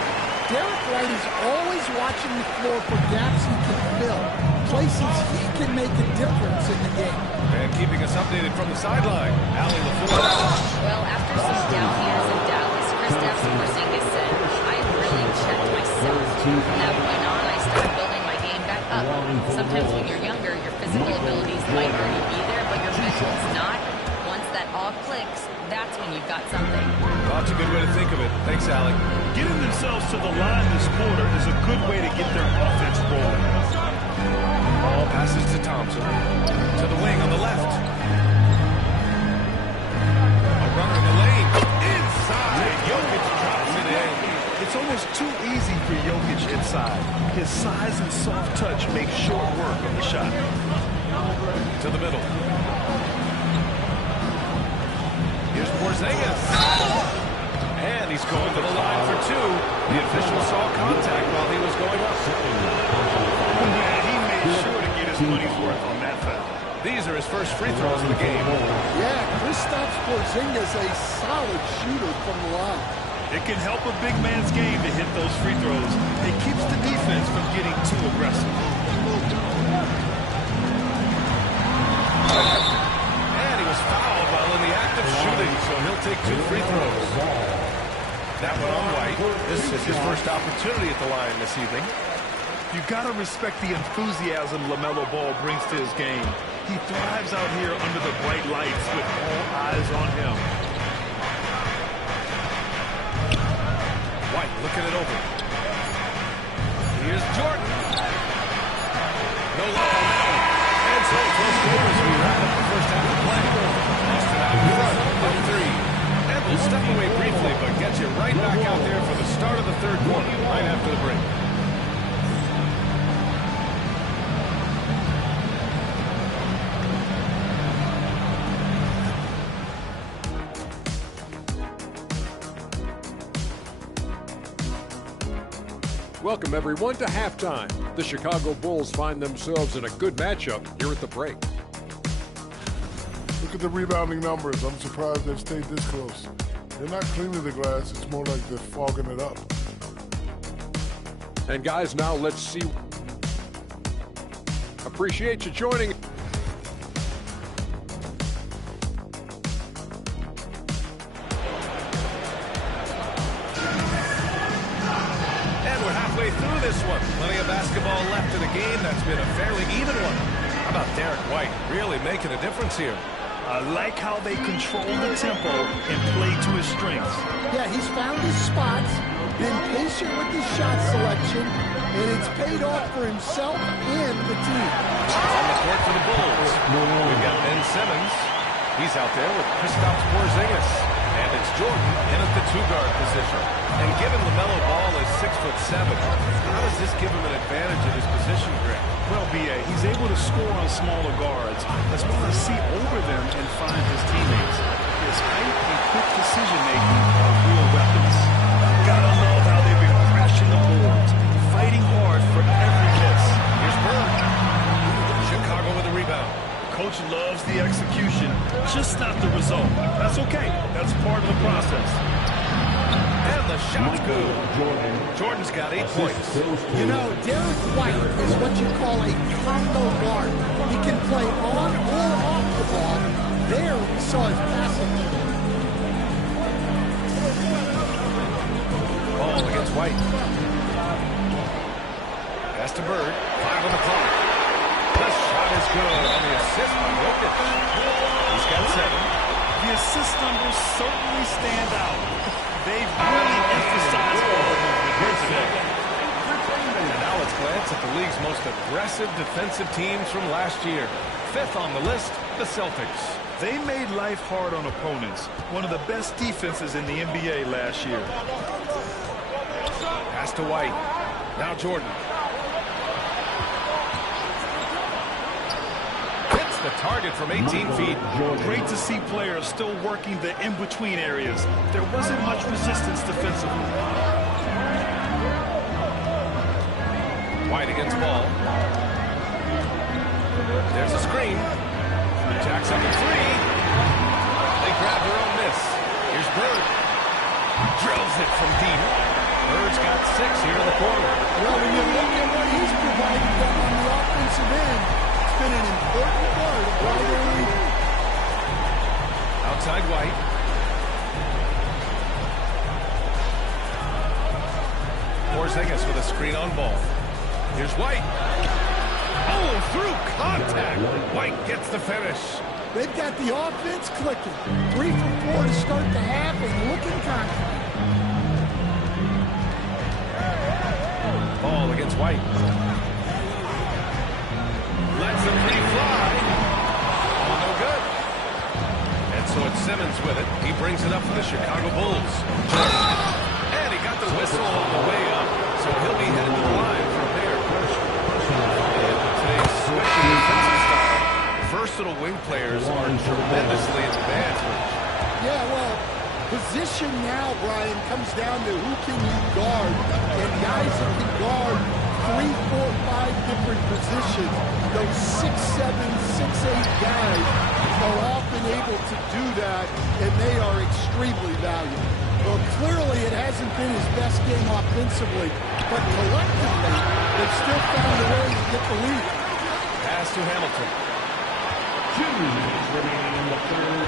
Derek White is always watching the floor for gaps he can fill, places he can make a difference in the game. And keeping us updated from the sideline, Allie LaFleur. Well, after some down years in Dallas, Kristaps Porzingis said, I really checked myself. From that point on, I started building my game back up. Sometimes when you're younger, your physical abilities might already be there, but your mental's not. Once that all clicks, that's when you've got something. That's a good way to think of it. Thanks, Allie. Getting themselves to the line this quarter is a good way to get their offense rolling. Ball passes to Thompson. To the wing on the left. A runner in the lane. Inside. Jokic drops it in. It's almost too easy for Jokic inside. His size and soft touch make short work of the shot. To the middle. Here's Porzingis. And he's going to the line for 2. The official saw contact while he was going up. Man, he made sure to get his money's worth on that foul. These are his first free throws of the game. Yeah, Kristaps Porzingis a solid shooter from the line. It can help a big man's game to hit those free throws. It keeps the defense from getting too aggressive. And he was fouled while in the act of shooting, so he'll take 2 free throws. That one on White. This is his first opportunity at the line this evening. You got to respect the enthusiasm LaMelo Ball brings to his game. He thrives out here under the bright lights with all eyes on him. White looking it over. Here's Jordan. No luck on that one. And so close quarters as we wrap up the first half of play. Boston out in front by 3. And we'll step away briefly, but get you right back out there for the start of the third quarter, right after the break. Welcome, everyone, to halftime. The Chicago Bulls find themselves in a good matchup here at the break. Look at the rebounding numbers. I'm surprised they've stayed this close. They're not cleaning the glass. It's more like they're fogging it up. And guys, now let's see. Appreciate you joining. Through this one. Plenty of basketball left in the game. that's been a fairly even one. How about Derek White really making a difference here? I like how they control the tempo and play to his strengths. Yeah, he's found his spots, been patient with his shot selection, and it's paid off for himself and the team. On the court for the Bulls, we've got Ben Simmons. He's out there with Kristaps Porzingis. And it's Jordan in at the two-guard position. And given LaMelo Ball is 6'7", how does this give him an advantage in his position, Greg? Well, B.A., he's able to score on smaller guards, as well as see over them and find his teammates. His height and quick decision-making are real weapons. Gotta love how they've been crashing the boards, fighting hard for every miss. Here's Bird. Chicago with a rebound. Coach loves the execution, just not the result. That's okay. That's part of the process. And the shot's good. Jordan's got 8 points. You know, Derek White is what you call a combo guard. He can play on or off the ball. There we saw his passing. Ball against White. Pass to Bird. 5 on the clock. The shot is good on the assist by Jokic. He's got 7. The assist numbers certainly stand out. They've really emphasized ball movement here today. And now let's glance at the league's most aggressive defensive teams from last year. 5th on the list, the Celtics. They made life hard on opponents. One of the best defenses in the NBA last year. Pass to White. Now Jordan. The target from 18 feet. Great to see players still working the in-between areas. There wasn't much resistance defensively. White against Ball. There's a screen. Jackson the 3. They grab their own miss. Here's Bird. Drills it from deep. Bird's got 6 here in the corner. Well, when you look at what he's provided them on the offensive end, been an important part of why they're leading. Outside White. Porzingis with a screen on Ball. Here's White. Oh, through contact. White gets the finish. They've got the offense clicking. 3 for 4 to start the half and looking confident. Ball against White. Lets the 3 fly. Oh, no good. And so it's Simmons with it. He brings it up for the Chicago Bulls. And he got the whistle on the way up, so he'll be headed to the line for a pair. Today's switching defensive style. Versatile wing players are tremendously advanced. Yeah, well, position now, Brian, comes down to who can you guard. And guys that can guard 3, 4, 5 different positions. Those 6'7", 6'8" guys are often able to do that, and they are extremely valuable. Well, clearly it hasn't been his best game offensively, but collectively, they've still found a way to get the lead. Pass to Hamilton. 2 minutes remaining in the third.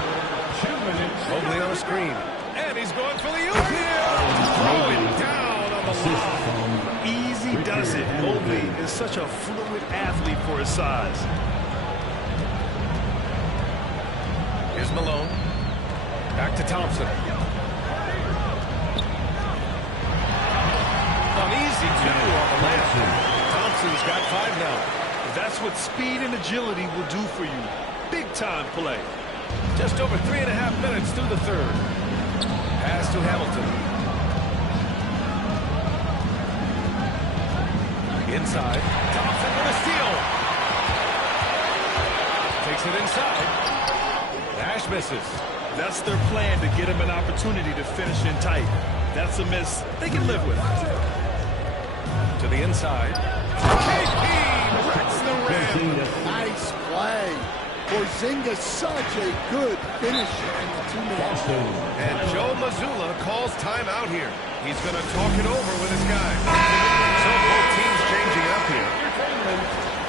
2 minutes. Mobley on a screen. And he's going for the oop here. Throwing down on the lob. Easy does it. Mobley is such a fluid athlete for his size. Here's Malone. Back to Thompson. An easy 2 on the layup. Thompson's got 5 now. That's what speed and agility will do for you. Big-time play. Just over 3.5 minutes through the third. Pass to Hamilton. Inside. Thompson with a steal. Takes it inside. Nash misses. That's their plan, to get him an opportunity to finish in tight. That's a miss they can live with. To the inside. KP wrecks the rim. Nice play. Porzingis, such a good finisher in the 2-minute. And Joe Mazzulla calls timeout here. He's going to talk it over with his guys. So both teams changing up here.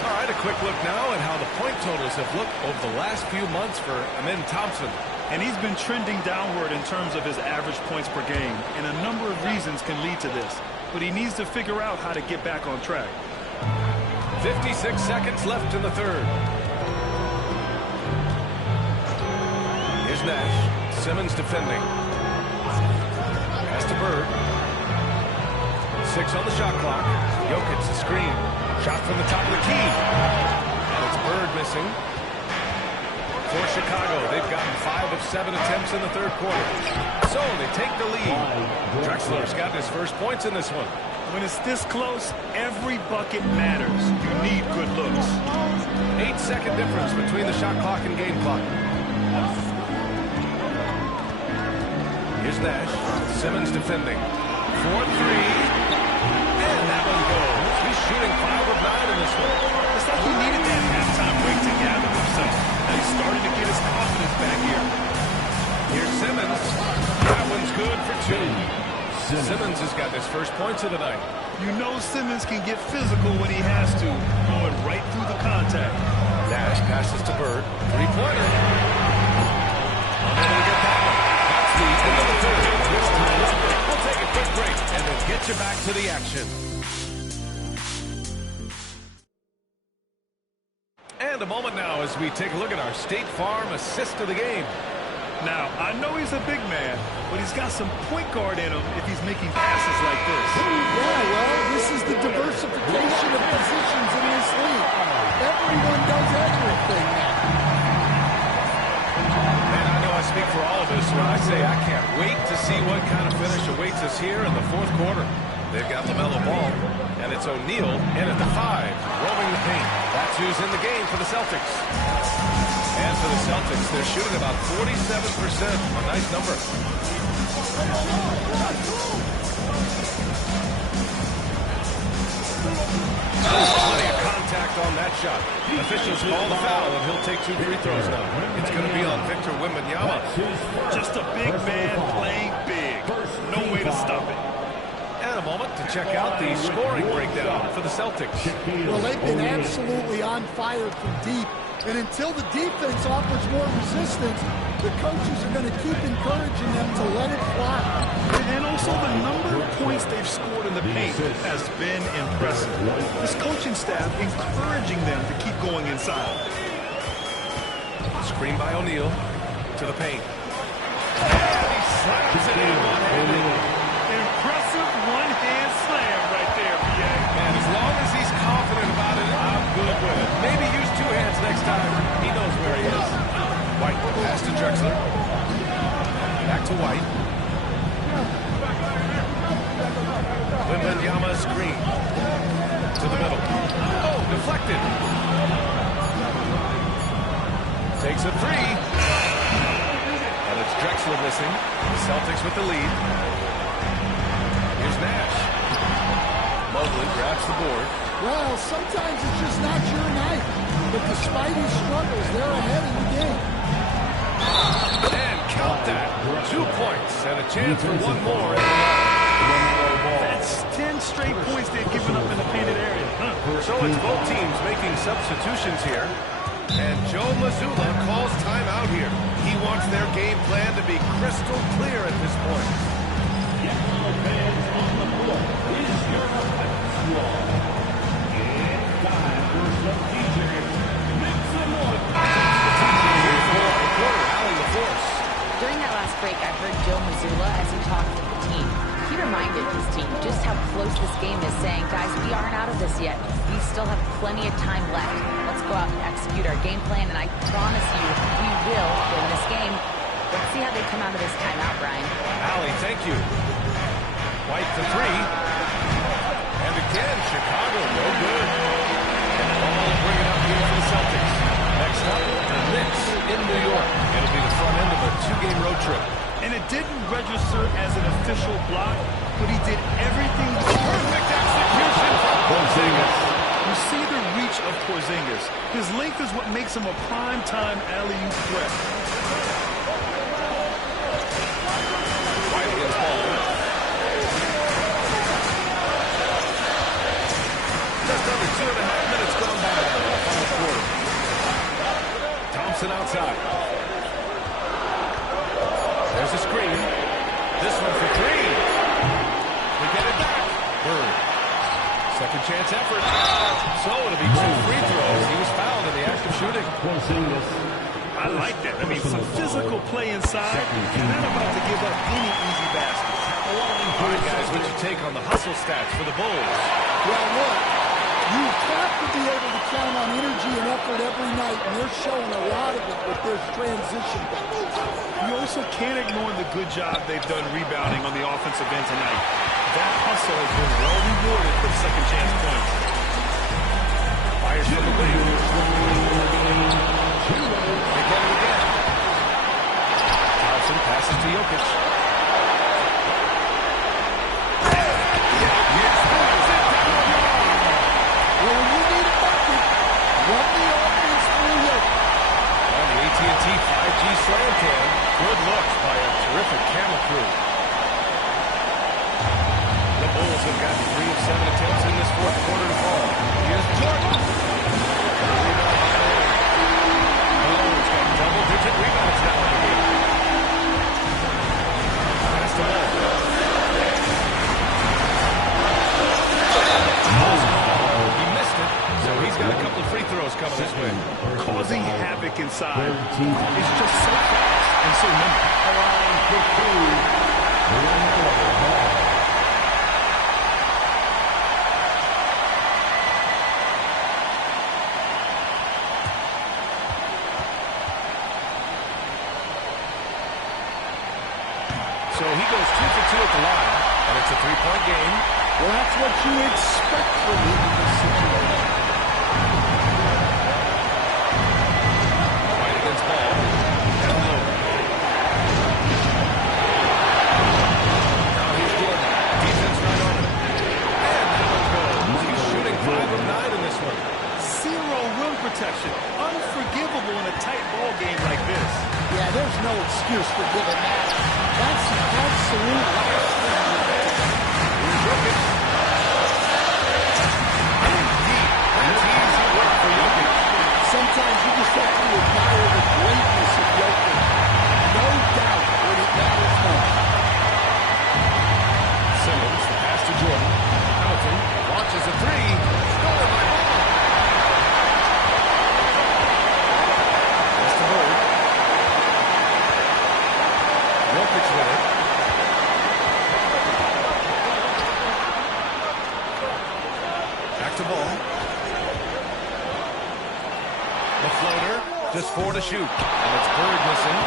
All right, a quick look now at how the point totals have looked over the last few months for Amin Thompson. And he's been trending downward in terms of his average points per game. And a number of reasons can lead to this. But he needs to figure out how to get back on track. 56 seconds left in the third. Here's Nash. Simmons defending. Pass to Bird. 6 on the shot clock. Jokic the screen. Shot from the top of the key. And it's Bird missing. For Chicago, they've gotten 5 of 7 attempts in the third quarter. So they take the lead. Drexler's got his first points in this one. When it's this close, every bucket matters. You need good looks. 8-second difference between the shot clock and game clock. Here's Nash. Simmons defending. 4-3. And that one goes. He's shooting 5 of 9 in this one. It's like he needed that halftime break to gather himself. Now he's starting to get his confidence back here. Here's Simmons. That one's good for 2. Simmons has got his first points of the night. You know Simmons can get physical when he has to, going right through the contact. Nash passes to Bird. Three-pointer. Unable to get that one. That's the end of the third. It's time. We'll take a quick break and then get you back to the action. And a moment now as we take a look at our State Farm assist of the game. Now, I know he's a big man, but he's got some point guard in him if he's making passes like this. Yeah, well, this is the diversification of positions in this league. Everyone does everything now. And I know I speak for all of us when I say I can't wait to see what kind of finish awaits us here in the fourth quarter. They've got LaMelo Ball, and it's O'Neal in at the 5, roaming the paint. That's who's in the game for the Celtics. And for the Celtics, they're shooting about 47%. A nice number. Plenty of contact on that shot. Officials call the foul, and he'll take 2 free throws now. It's going to be on Victor Wembanyama. Just a big man playing big. No way to stop it. And a moment to check out the scoring breakdown for the Celtics. Well, they've been absolutely on fire from deep. And until the defense offers more resistance, the coaches are going to keep encouraging them to let it fly. And also the number of points they've scored in the paint has been impressive. This coaching staff encouraging them to keep going inside. Screen by O'Neal to the paint. And he slams it in one-handed. Impressive one-hand slam right there, B.A. And as long as he's confident about it, I'm good with it. Maybe use 2 hands next time. He knows where he is. White, pass to Drexler. Back to White. Wembanyama screen. To the middle. Oh, deflected. Takes a 3. And it's Drexler missing. The Celtics with the lead. Here's Nash. Mobley grabs the board. Well, sometimes it's just not your night. But despite his struggles, they're ahead in the game. And count that. 2 points and a chance for one more. That's 10 straight points they've given up in the painted area. So it's both teams making substitutions here. And Joe Mazzulla calls timeout here. He wants their game plan to be crystal clear at this point. During that last break, I heard Joe Mazzulla as he talked with the team. He reminded his team just how close this game is, saying, guys, we aren't out of this yet. We still have plenty of time left. Let's go out and execute our game plan, and I promise you, we will win this game. Let's see how they come out of this timeout, Brian. Allie, thank you. White the 3. And again, Chicago, no good. And ball will bring it up here for the Celtics. Next up, the Knicks in New York. It'll be the front end of a 2-game road trip. And it didn't register as an official block, but he did everything. Perfect execution from Porzingis. You see the reach of Porzingis. His length is what makes him a prime-time alley-oop threat. White gets ball. Just under 2.5 minutes gone by in the final quarter. Thompson outside. There's a screen. This one for 3. We get it back. Bird. Second chance effort. So it'll be 2 free throws. He was fouled in the act of shooting. I like that. I mean, some physical play inside. Not about to give up any easy baskets. All right, guys, what's your take on the hustle stats for the Bulls? Well, look, you have to be able to count on energy and effort every night, and they're showing a lot of it with their transition. You also can't ignore the good job they've done rebounding on the offensive end tonight. That hustle has been well rewarded with second chance points. Fires from the wing. They get it again. Thompson passes to Jokic. Well, when you need a bucket, run the offense through Jokic. On the AT&T 5G slam cam. Good looks by a terrific camera crew. The Bulls have gotten 3 of 7 attempts in this fourth quarter to fall. Here's Jordan. Malone's got double-digit rebounds now in the game. Pass the ball. He missed it, so he's got a couple of free throws coming this way. Causing havoc inside is just so fast and so nimble. So he goes 2 for 2 at the line, and it's a 3-point game. Well, that's what you expect from him in this situation. Right against ball. Down low. Now here's Jordan. Defense right on him. And that one goes. He's shooting 5 of 9 in this one. Zero rim protection. Unforgivable in a tight ball game like this. Yeah, there's no excuse for giving that. That's absolute last thing. Jokic. That's easy work for Jokic. Sometimes you just have to admire the greatness of Jokic. No doubt when it matters most. Simmons, the pass to Jordan. Hamilton launches a 3. Stolen by Ball. That's the Bird. Jokic with it. Back to Ball. The floater, just 4 to shoot. And it's Bird missing.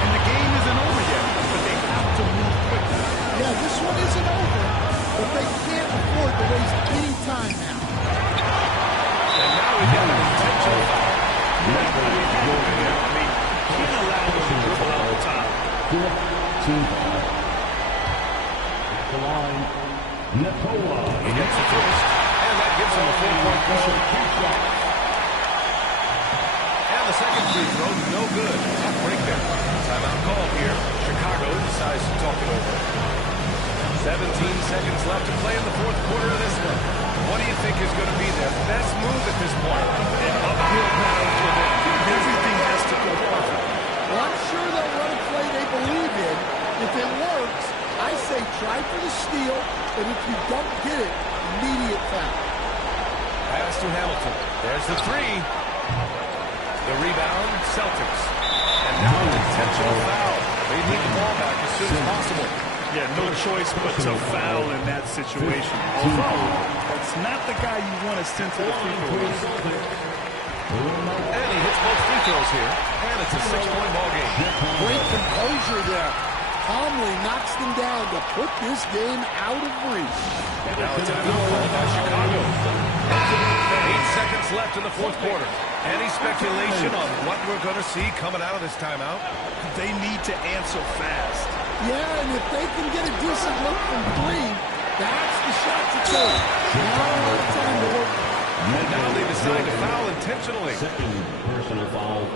And the game isn't over yet, but they have to move quickly. Yeah, this one isn't over, but they can't afford to waste any time now. And now we got an intentional foul. I mean, can't allow them to dribble out the top. The line, Nikola. He gets the first, and that gives him a 4-point goal. And the second free throw, no good. Tough break there. Timeout call here. Chicago decides to talk it over. 17 seconds left to play in the fourth quarter of this one. What do you think is going to be their best move at this point? An uphill battle for them. Everything has to go perfect. Well, I'm sure they'll run a play they believe in. If it works, I say try for the steal, but if you don't get it, immediate foul. Pass to Hamilton. There's the 3. The rebound, Celtics. And now an intentional foul. They need the ball back as soon as possible. Yeah, no choice but to foul in that situation. Although, that's not the guy you want to send to the free throw line. And he hits both free throws here. And it's a 6-point ball game. Great composure there. Calmly knocks them down to put this game out of reach. And now a timeout called by Chicago. 8 seconds left in the fourth quarter. Any speculation on what we're going to see coming out of this timeout? They need to answer fast. Yeah, and if they can get a decent look from 3, that's the shot to take. Not a lot of time to work. And now they decide to foul intentionally. Second personal foul.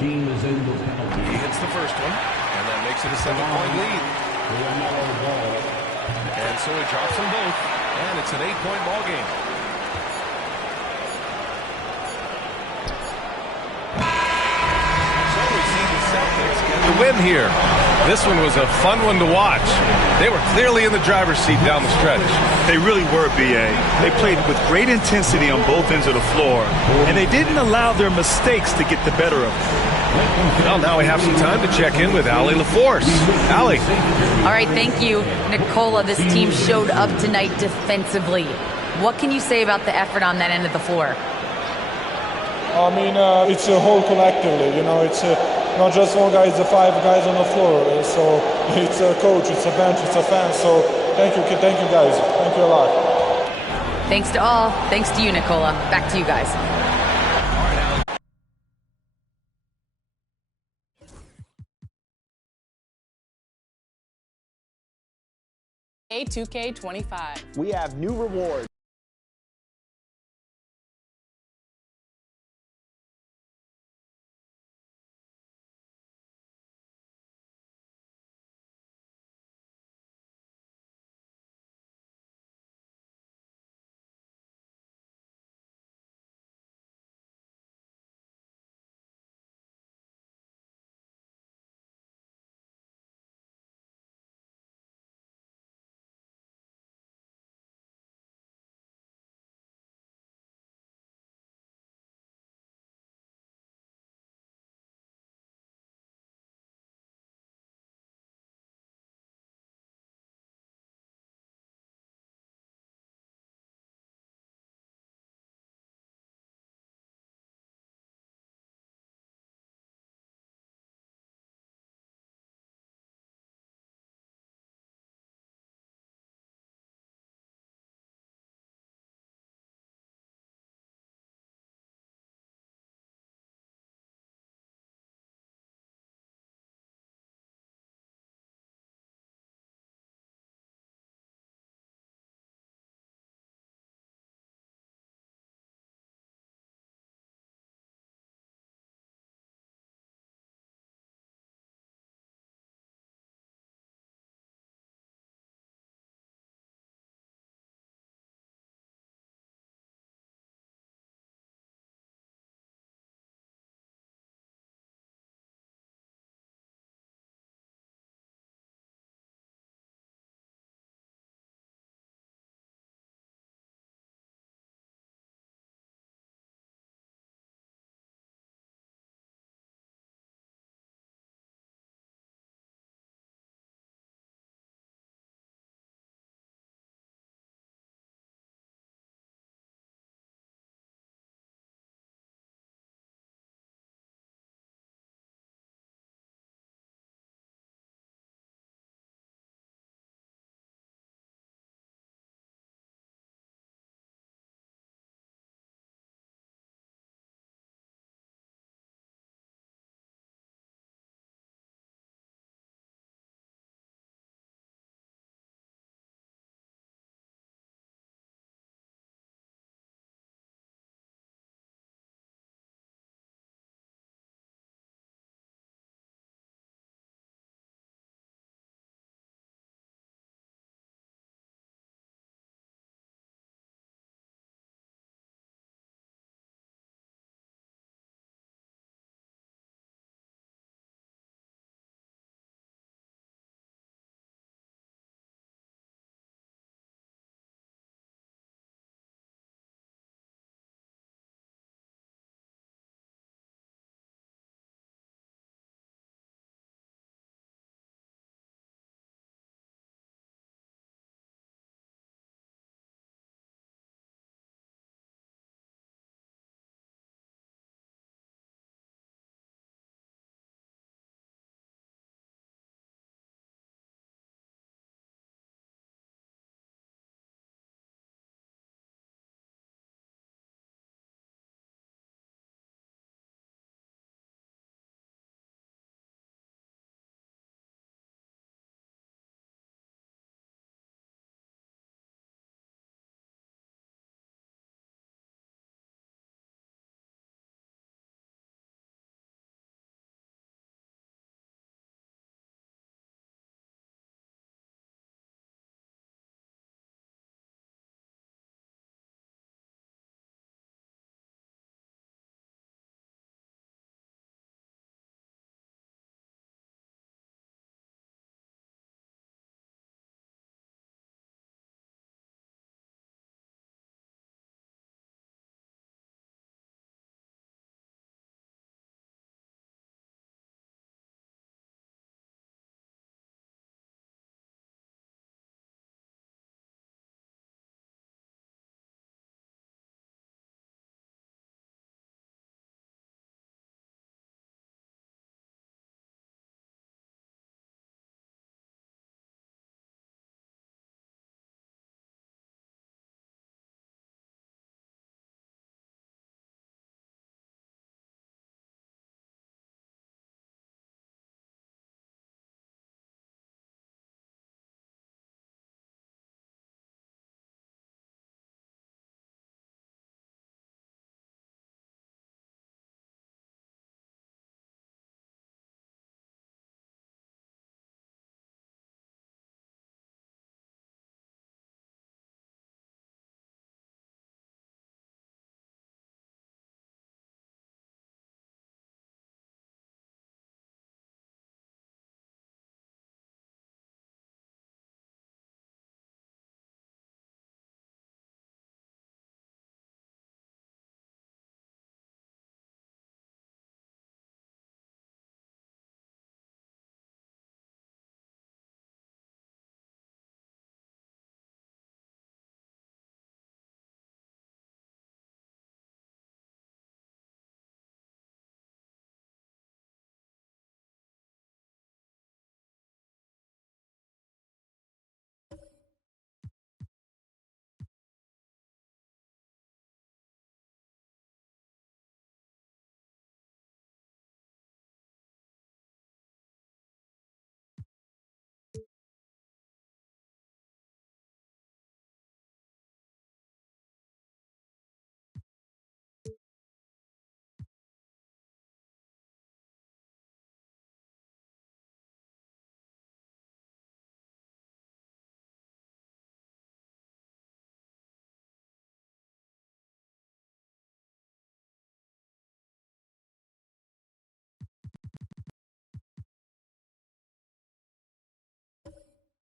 Team is in the penalty. He hits the first one, and that makes it a 7-point lead. And so he drops them both, and it's an 8-point ball game. So we see the Celtics get the win here. This one was a fun one to watch. They were clearly in the driver's seat down the stretch. They really were, B.A. They played with great intensity on both ends of the floor, and they didn't allow their mistakes to get the better of them. Well, now we have some time to check in with Allie LaForce. Allie. All right, thank you. Nicola, this team showed up tonight defensively. What can you say about the effort on that end of the floor? I mean, it's a whole collectively, you know, it's not just one guy, it's the 5 guys on the floor. So it's a coach, it's a bench, it's a fan. So thank you guys. Thank you a lot. Thanks to all. Thanks to you, Nicola. Back to you guys. A2K25. We have new rewards.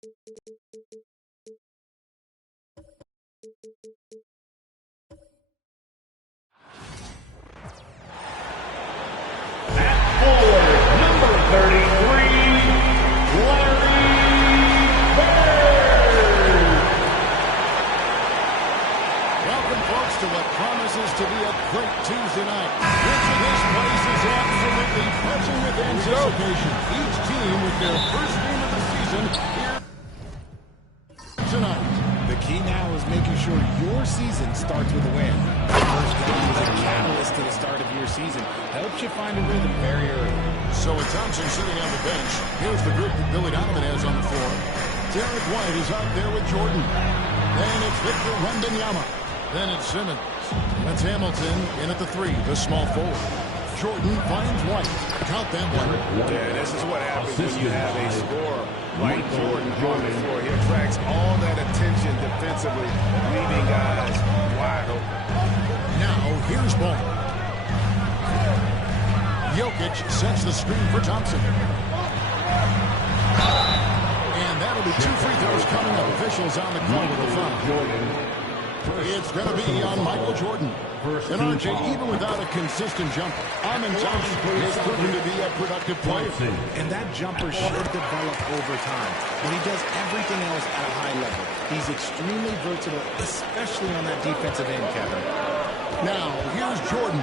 Welcome, folks, to what promises to be a great Tuesday night. This place is absolutely buzzing with anticipation. Each team with their first game of the season here tonight. The key now is making sure your season starts with a win. The first game is a catalyst to the start of your season. Helps you find a rhythm very early. So with Thompson sitting on the bench, here's the group that Billy Donovan has on the floor. Derek White is out there with Jordan. Then it's Victor Wembanyama. Then it's Simmons. That's Hamilton in at the 3, the small forward. Jordan finds White. Count them one. Yeah, this is what happens when you have a scorer like Jordan on the floor. He attracts all that attention defensively, leaving guys wide open. Now, here's Ball. Jokic sets the screen for Thompson. And that'll be 2 free throws coming up. Officials on the call with the foul. It's going to be on Michael Jordan. And RJ, even without a consistent jumper, Amin Thompson is proven to be a productive player. And that jumper should develop over time. But he does everything else at a high level. He's extremely versatile, especially on that defensive end, Kevin. Now, here's Jordan.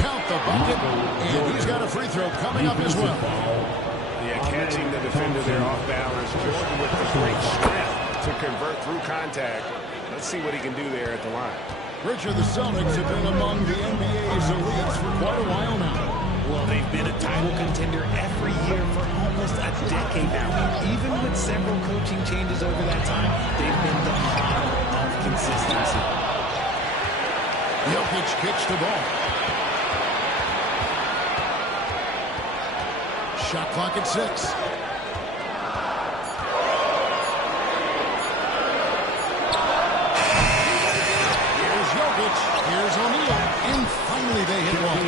Count the bucket. And he's got a free throw coming up as well. Yeah, catching the defender there off balance. Jordan with the great strength to convert through contact. Let's see what he can do there at the line. Richard, the Celtics have been among the NBA's elites for quite a while now. Well, they've been a title contender every year for almost a decade now. Even with several coaching changes over that time, they've been the model of consistency. Jokic kicks the ball. Shot clock at 6. Here's O'Neal, and finally they hit one.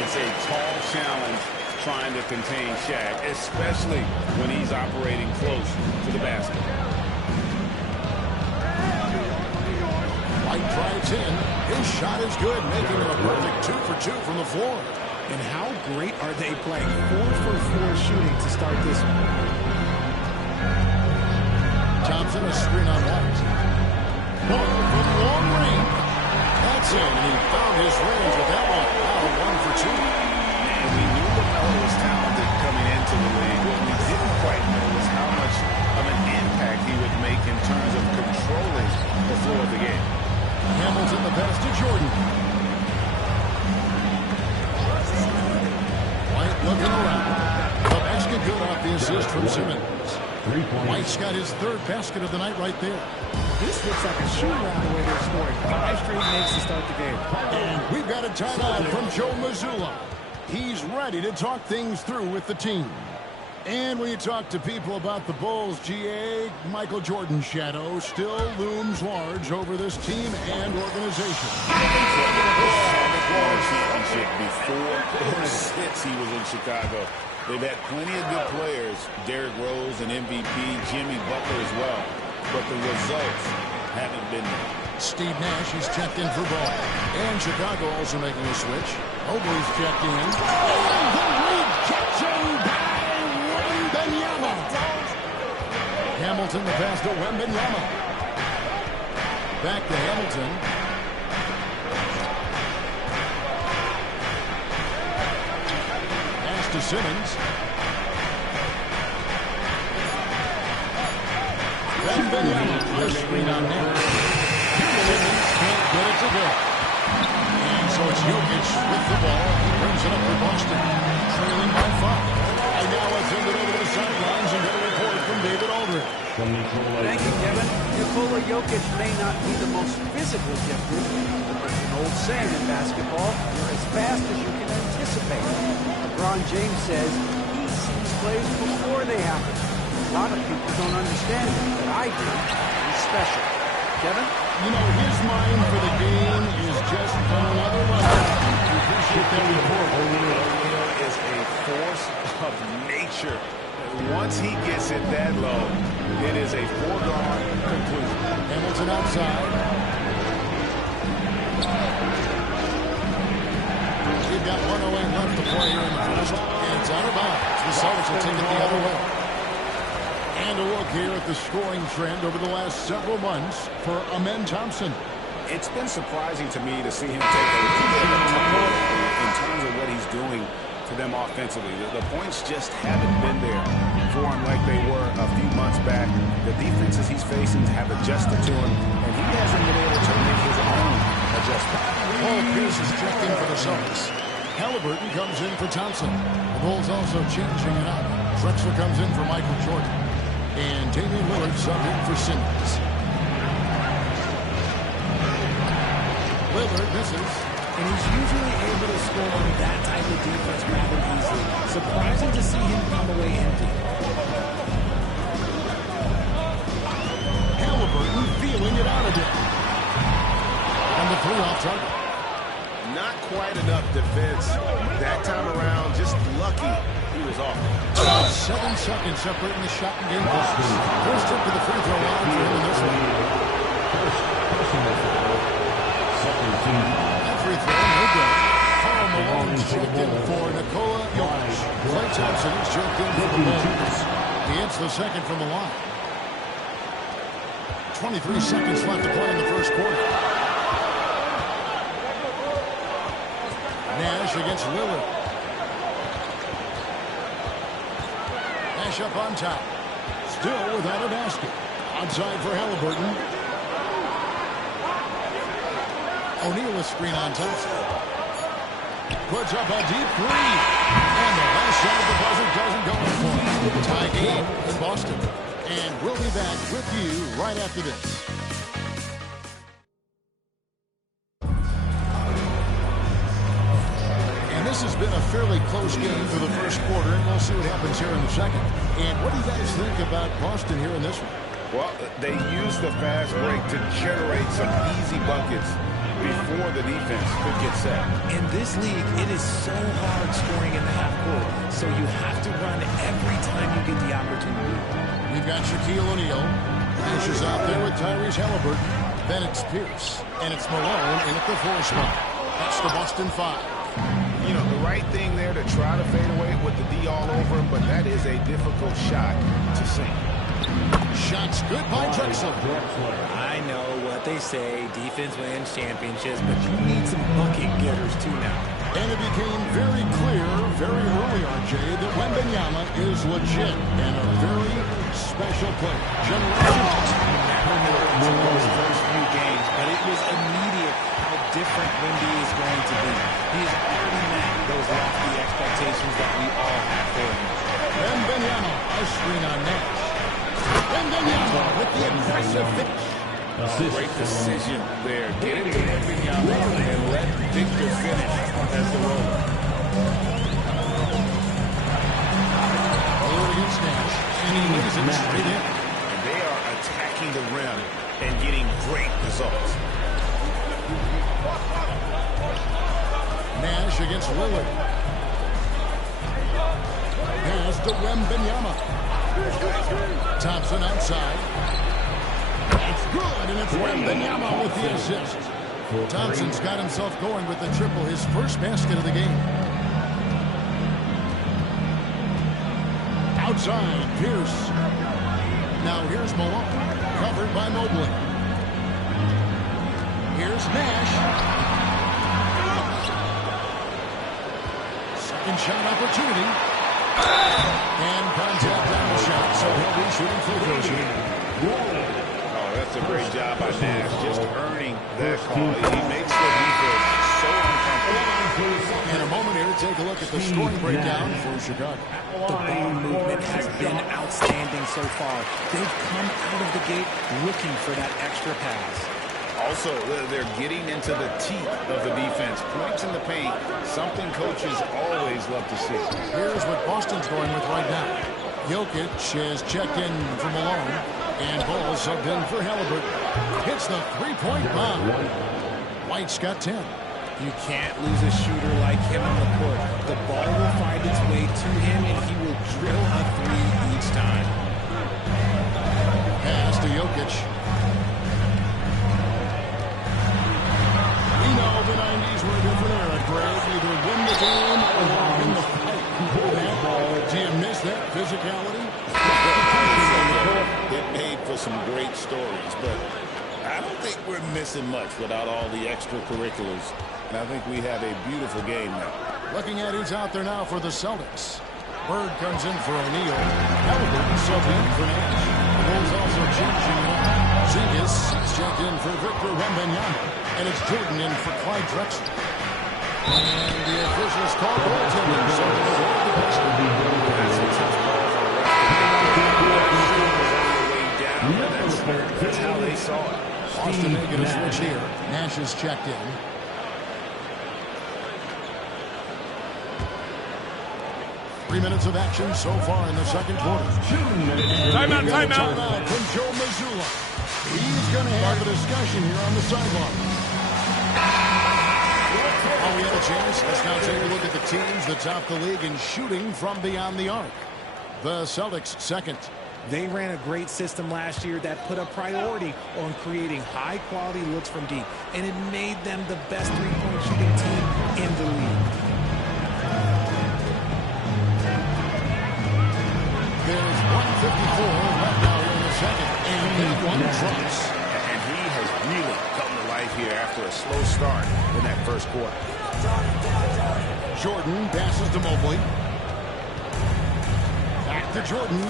It's a tall challenge trying to contain Shaq, especially when he's operating close to the basket. White drives in. His shot is good, making it a perfect 2 for 2 from the floor. And how great are they playing 4 for 4 shooting to start this one? Thompson, a screen on White. Ball from long range. That's it, and he found his range with that one. Now 1 for 2. And we knew the fellow was talented coming into the league. What we didn't quite know was how much of an impact he would make in terms of controlling the flow of the game. Hamilton the pass to Jordan. White looking around. The basket good off the assist from Simmons. White's got his 3rd basket of the night right there. This looks like a shoot-around the way they're scoring. 5 straight makes to start the game. And we've got a timeout from Joe Mazzulla. He's ready to talk things through with the team. And when you talk to people about the Bulls, GA, Michael Jordan's shadow still looms large over this team and organization. Championship before or since he was in Chicago. They've had plenty of good players, Derrick Rose, an MVP, Jimmy Butler as well. But the results haven't been there. Steve Nash, he's checked in for ball. And Chicago also making a switch. Mobley's checked in. And the rejection by Wembanyama. Hamilton, the pass to Wembanyama. Back to Hamilton. Pass to Simmons. Wembanyama, the screen on net. Simmons can't get it to go. And so it's Jokic with the ball. He brings it up for Boston. Trailing by 5. And now let's send it over to the sidelines and get a report from David Aldridge. Thank you, Kevin. Nikola Jokic may not be the most physically gifted, but there's an old saying in basketball, you're as fast as you can anticipate. LeBron James says he sees plays before they happen. A lot of people don't understand it, but I do. He's special. Kevin? You know, his mind for the game is just on another level. We appreciate that report. O'Neal is a force of nature. Once he gets it that low, it is a foregone conclusion. Hamilton outside. We've got 1:08 left to play here in the first, and it's out of bounds. The Celtics will take it the other way. And a look here at the scoring trend over the last several months for Amen Thompson. It's been surprising to me to see him take a little bit of a tumble in terms of what he's doing to them offensively. The points just haven't been there for him like they were a few months back. The defenses he's facing have adjusted to him, and he hasn't been able to make his own adjustment. Paul Pierce is checked in for the Celtics. Halliburton comes in for Thompson. The Bulls also changing it up. Drexler comes in for Michael Jordan. And Damian Lillard subbed in for Simmons. Lillard misses. And he's usually able to score on that type of defense rather easily. Surprising to see him come away empty. Halliburton feeling it out again. And the three off target. Not quite enough defense that time around. Just lucky he was off. 7 seconds separating the shot and game clocks. First trip to the free throw line for him in this one. That free throw, no good. Karl Malone checked in for Nikola Jokic. Klay Thompson is checked in for the Bulls. He hits the second from the line. 23 seconds left to play in the first quarter. Nash against Lillard. Nash up on top. Still without a basket. Outside for Halliburton. O'Neal is screen on Thompson. Puts up a deep three. And the last shot at the buzzer doesn't go in for him. Tie game in Boston. And we'll be back with you right after this. This has been a fairly close game for the first quarter, and we'll see what happens here in the second. And what do you guys think about Boston here in this one? Well, they used the fast break to generate some easy buckets before the defense could get set. In this league, it is so hard scoring in the half court, so you have to run every time you get the opportunity. We've got Shaquille O'Neal. Finishes out there with Tyrese Halliburton. Then it's Pierce, and it's Malone in at the 4 spot. That's the Boston 5. You know, the right thing there to try to fade away with the D all over him, but that is a difficult shot to sink. Shots good by Drexler. I know what they say, defense wins championships, but you need some bucket getters too now. And it became very clear very early, RJ, that Wembanyama is legit and a very special player. Generational. Never knew it those first few games, but it was immediate how different Wemby is going to be. He has already met those lofty expectations that we all have for him. Wembanyama, a screen on Nash. Wembanyama with the impressive finish. Great decision there. Get it to Wembanyama and let Victor finish as the roller. Lillard against Nash, and he leaves it straight in. And they are attacking the rim and getting great results. Nash against Lillard. Pass to Wembanyama. Thompson outside. It's good, and it's Wembanyama with the assist. Thompson's got himself going with the triple, his first basket of the game. Outside, Pierce. Now here's Malone, covered by Mobley. Here's Nash. Second shot opportunity. And contact on the shot, so he'll be shooting free throws here. Oh, that's a great job by Nash, just earning that call. He makes the defense so uncomfortable. In a moment here, take a look at the scoring breakdown for Chicago. The ball movement has been outstanding so far. They've come out of the gate looking for that extra pass. Also, they're getting into the teeth of the defense. Points in the paint, something coaches always love to see. Here's what Boston's going with right now. Jokic has checked in for Malone, and Ball subbed in for Halliburton. Hits the three-point bomb. White's got 10. You can't lose a shooter like him on the court. The ball will find its way to him, and he will drill a three each time. Pass to Jokic. We know the 90s were a different era, Greg. Either win the game or win the fight. Do you miss that physicality? It made for some great stories, but I don't think we're missing much without all the extracurriculars. And I think we have a beautiful game now. Looking at who's out there now for the Celtics. Bird comes in for O'Neal. Halliburton subbed in for Nash. The Bulls also changing it up. Zingas is checked in for Victor Wembanyama. And it's Jordan in for Clyde Drexler. And the officials call goaltending. So they'll hold the pistol. That's a tough ball for the ref. That's how they saw it. Austin making a switch here. Nash is checked in. Three minutes of action so far in the second quarter. Timeout, timeout. Timeout from Joe Mazzulla. He's going to have a discussion here on the sideline. Oh, we had a chance. Let's now take a look at the teams that top the league in shooting from beyond the arc. The Celtics second. They ran a great system last year that put a priority on creating high-quality looks from deep, and it made them the best three-point shooting team in the league. There's 1:54 left now in the second, and that one drops. And he has really come to life here after a slow start in that first quarter. Jordan passes to Mobley. Back to Jordan.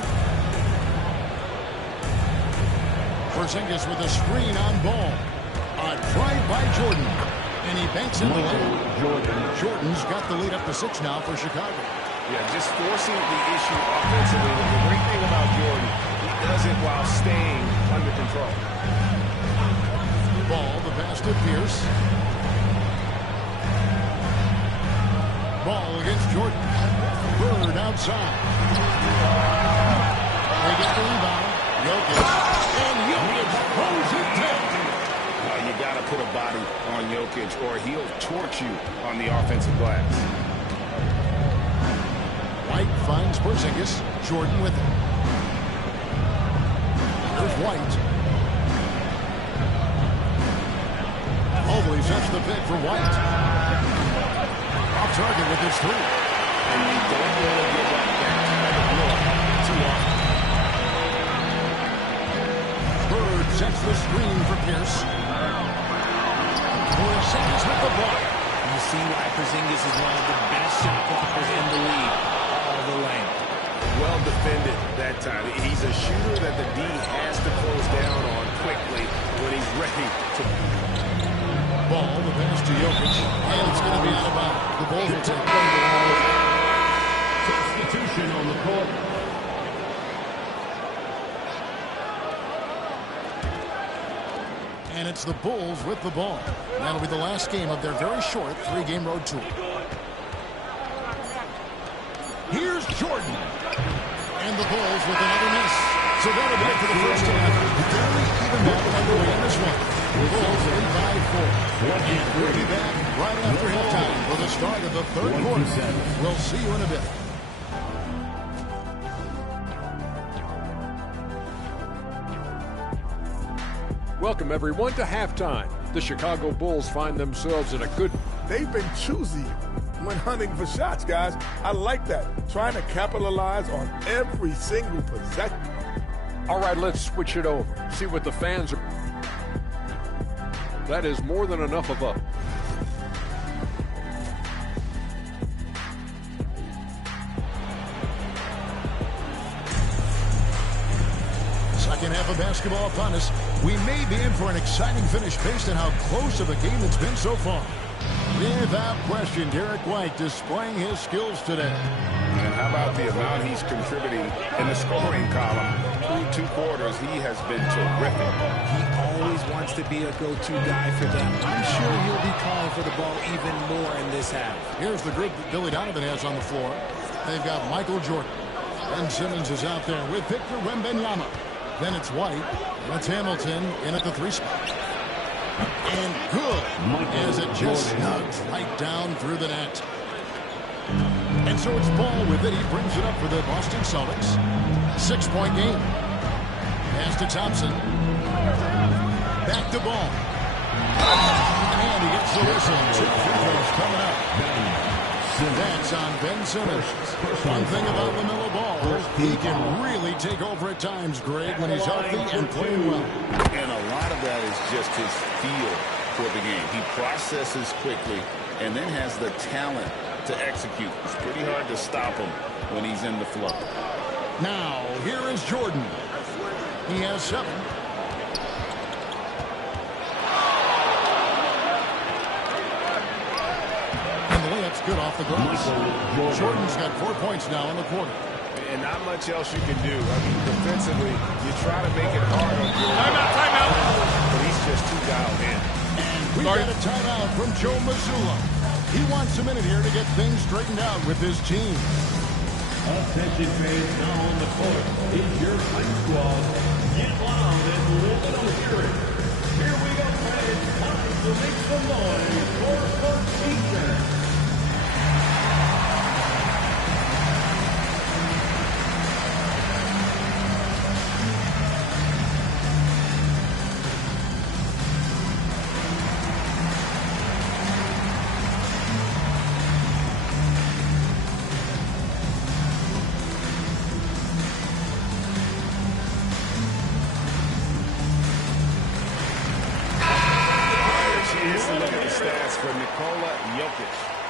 Porzingis with a screen on ball. A drive by Jordan. And he banks in the lane. Jordan's got the lead up to 6 now for Chicago. Yeah, just forcing the issue offensively. The great thing about Jordan, he does it while staying under control. Ball, the pass to Pierce. Ball against Jordan. Bird outside. They get the rebound. Jokic. And Jokic throws it down. You got to put a body on Jokic or he'll torch you on the offensive glass. White finds Porzingis. Jordan with him. Here's White. Mobley sets the pick for White. Off target with his three. And you don't want to give up that kind of look too often. Bird sets the screen for Pierce. Porzingis with the block. You see why Porzingis is one of the best shot blockers in the league. All the lane. Well defended that time. He's a shooter that the D has to close down on quickly when he's ready to. Ball, the pass to Jokic. And it's going to be out of bounds. The Bulls will take Substitution on the court. And it's the Bulls with the ball. That'll be the last game of their very short 3-game road tour. Here's Jordan. And the Bulls with another miss. So that'll be it for the first half. Fairly even battle underway in this one. The Bulls lead by 4. And we'll be back right after halftime for the start of the third quarter. We'll see you in a bit. Welcome, everyone, to halftime. The Chicago Bulls find themselves in a good... They've been choosy when hunting for shots, guys. I like that. Trying to capitalize on every single possession. All right, let's switch it over. See what the fans are... That is more than enough of a... Second half of basketball upon us. We may be in for an exciting finish based on how close of a game it's been so far. Without question, Derek White displaying his skills today. And how about the amount he's contributing in the scoring column? Through 2 quarters, he has been terrific. He always wants to be a go-to guy for them. I'm sure he'll be calling for the ball even more in this half. Here's the group that Billy Donovan has on the floor. They've got Michael Jordan. Ben Simmons is out there with Victor Wembanyama. Then it's White. And it's Hamilton in at the 3 spot. And good, as it just snugs right down through the net. And so it's Ball with it. He brings it up for the Boston Celtics. 6-point game. Pass to Thompson. Back to Ball. And he gets the whistle. 2 free throws coming up. That's on Ben Simmons. One thing about LaMelo Ball, he can really take over at times, Greg, when he's healthy and playing well. And a lot of that is just his feel for the game. He processes quickly and then has the talent to execute. It's pretty hard to stop him when he's in the flow. Now, here is Jordan. He has 7. Good off the glass. Jordan's got 4 points now in the quarter. And not much else you can do. I mean, defensively, you try to make it hard on Jordan. Timeout. But he's just too dialed in. And we've got a timeout from Joe Mazzulla. He wants a minute here to get things straightened out with his team. Attention fans, now on the court is your fight squad. Get loud and let them hear it. Here we go, fans. Time to make some noise for Coach Teacher.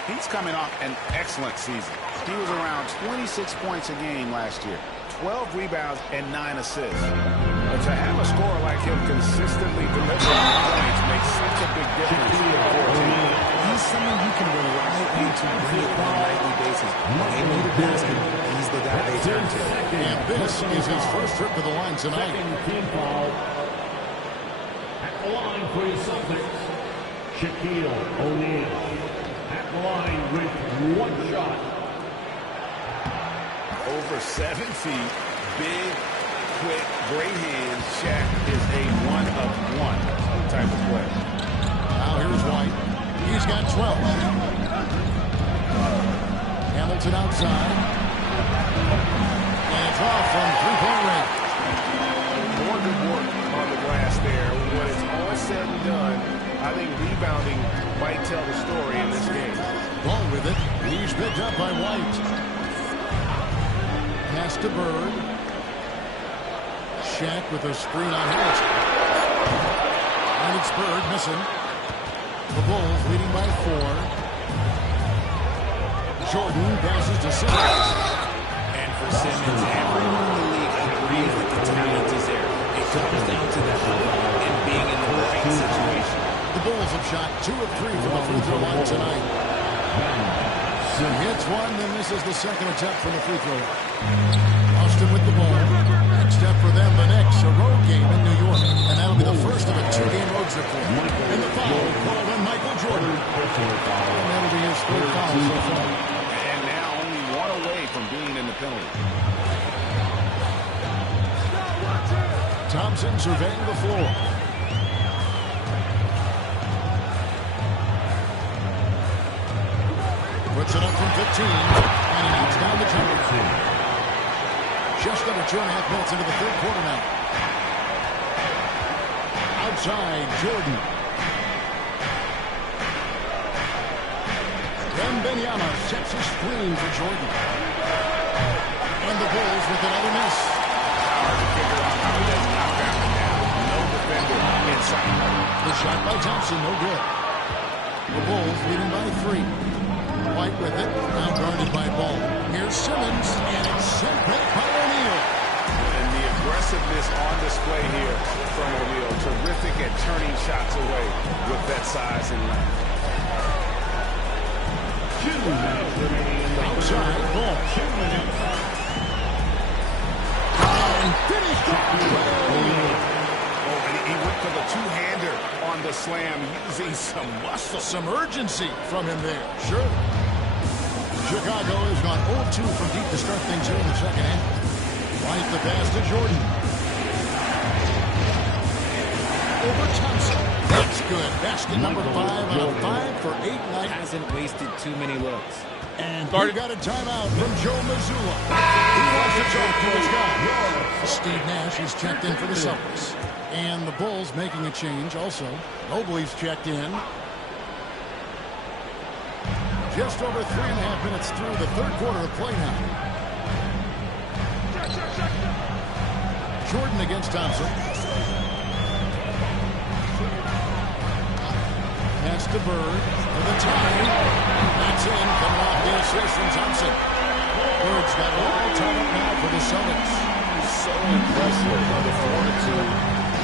He's coming off an excellent season. He was around 26 points a game last year, 12 rebounds and 9 assists. But to have a scorer like him consistently delivering points makes such a big difference. He's someone you can rely on to bring it on a nightly basis. When they need a basket, he's the guy they turn to. And this is his first trip to the line tonight. Team foul. At the line for your Celtics, Shaquille O'Neal. At the line with 1 shot. Over 7 feet, big, quick, great hands. Shaq is a one-of-one type of player. Now here's White. He's got 12. Hamilton outside. And it's off from 3-point range. More good work on the glass there. When it's all said and done, I think rebounding might tell the story in this game. Ball with it. He's picked up by White. Pass to Bird. Shaq with a screen on Hamilton. And it's Bird missing. The Bulls leading by 4. Jordan passes to Simmons. And for Simmons, everyone in the league agrees that the talent is there. It comes down to that and being in the right situation. The Bulls have shot 2 of 3 from the free throw line tonight. Hits one, then this is the second attempt from the free throw line. Austin with the ball. Next step for them, the Knicks, a road game in New York. And that'll be the first of a 2-game road trip for him. And the foul called on Michael Jordan. And that'll be his 3rd foul so far. And now only 1 away from being in the penalty. Thompson surveying the floor. Puts it up from 15, and he knocks down the jumper. Just under 2.5 minutes into the 3rd quarter now. Outside, Jordan. Wembanyama sets a screen for Jordan. And the Bulls with another miss. Hard to figure out how he doesn't knock that one down. No defender inside. The shot by Thompson, no good. The Bulls leading by 3. White with it, now guarded by Ball. Here's Simmons, and it's sent back by O'Neal. And the aggressiveness on display here from O'Neal. Terrific at turning shots away with that size and length. 2 minutes remaining in the outside, Ball. 2 minutes. And finished off. Oh, and he went for the two-hander on the slam, using some muscle. Some urgency from him there, sure. Chicago has gone 0-2 from deep to start things here in the second half. White the pass to Jordan. Over Thompson. That's good. Basket number 5 out of 5 for 8 nights. Hasn't wasted too many looks. And we got a timeout from Joe Mazzulla. He wants to talk to his guy. Steve Nash is checked in for the Celtics. And the Bulls making a change also. Mobley's checked in. Just over 3.5 minutes through the third quarter of play now. Jordan against Thompson. Pass to Bird for the tie. That's in, coming off the assist from Thompson. Bird's got it all tied up now for the Celtics. So impressive by the fortitude.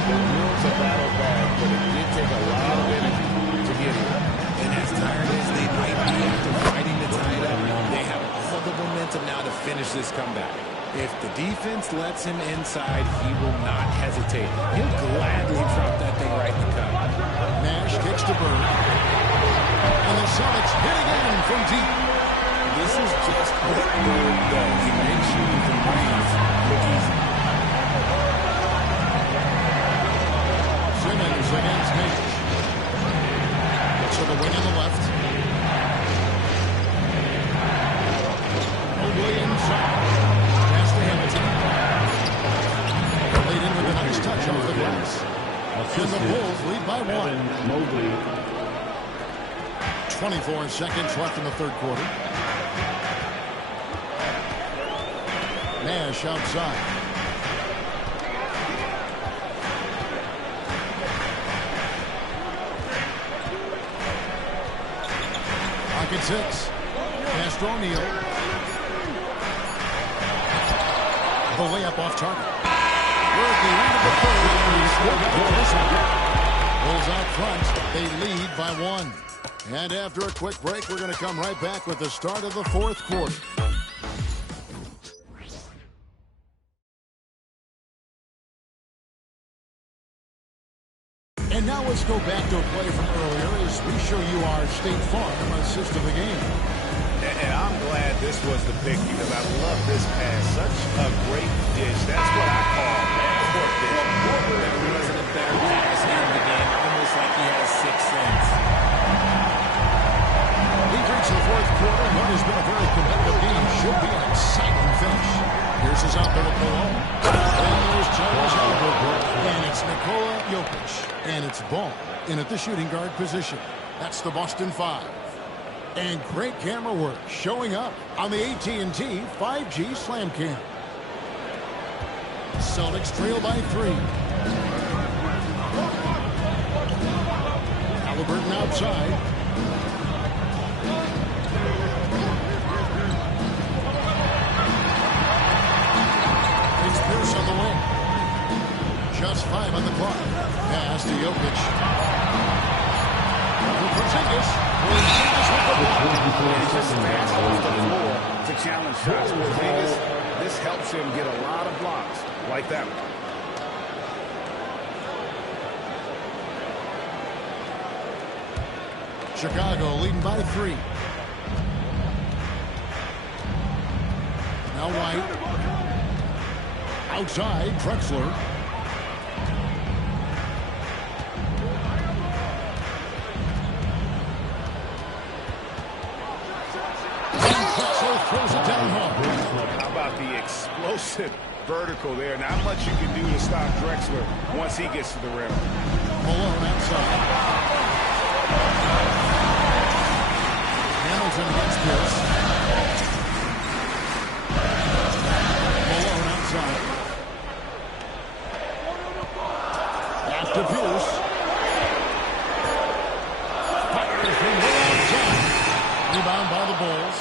The will to battle back, but it did take a lot of energy to get here. And as tired as they might be after fighting to tie it up, they have all the momentum now to finish this comeback. If the defense lets him inside, he will not hesitate. He'll gladly drop that thing right in the cup. Nash kicks to Bird. And the Celtics hit again from deep. This is just what Bird does. He makes shooting from range look easy. Simmons against Nash. So the wing on the left. Mobley inside. Pass to Hamilton. Played in with a nice touch off the glass. And the Bulls lead by 1. Mobley. 24 seconds left in the third quarter. Nash outside. Pocket 6. Pass to O'Neal. The layup off target. We're at the end of the third, and we still got a close one. Bulls out front. They lead by 1. And after a quick break, we're going to come right back with the start of the fourth quarter. And now let's go back to a play from earlier as we show you our State Farm assist of the game. And I'm glad this was the pick because I love this pass. Such a great dish. That's what I call court vision. There wasn't a better pass in the game, almost like he has 6 cents. We've reached the fourth quarter. What has been a very competitive game should be an exciting finish. Here's his out there with Malone. And there's Charles Albert. And it's Nikola Jokic. And it's Ball in at the shooting guard position. That's the Boston 5. And great camera work showing up on the AT&T 5G Slam Cam. Celtics trail by 3. Halliburton outside. It's Pierce on the wing. Just 5 on the clock. Pass to Jokic. Porzingis with the block. He's just fast off the floor to challenge shots. Porzingis, this helps him get a lot of blocks like that one. Chicago leading by 3. Now White. Outside, Drexler. Throws it down home. How about the explosive vertical there? Not much you can do to stop Drexler once he gets to the rim. Malone outside. Hamilton against Pierce. Malone outside. After Pierce. Fires from way outside. Rebound by the Bulls.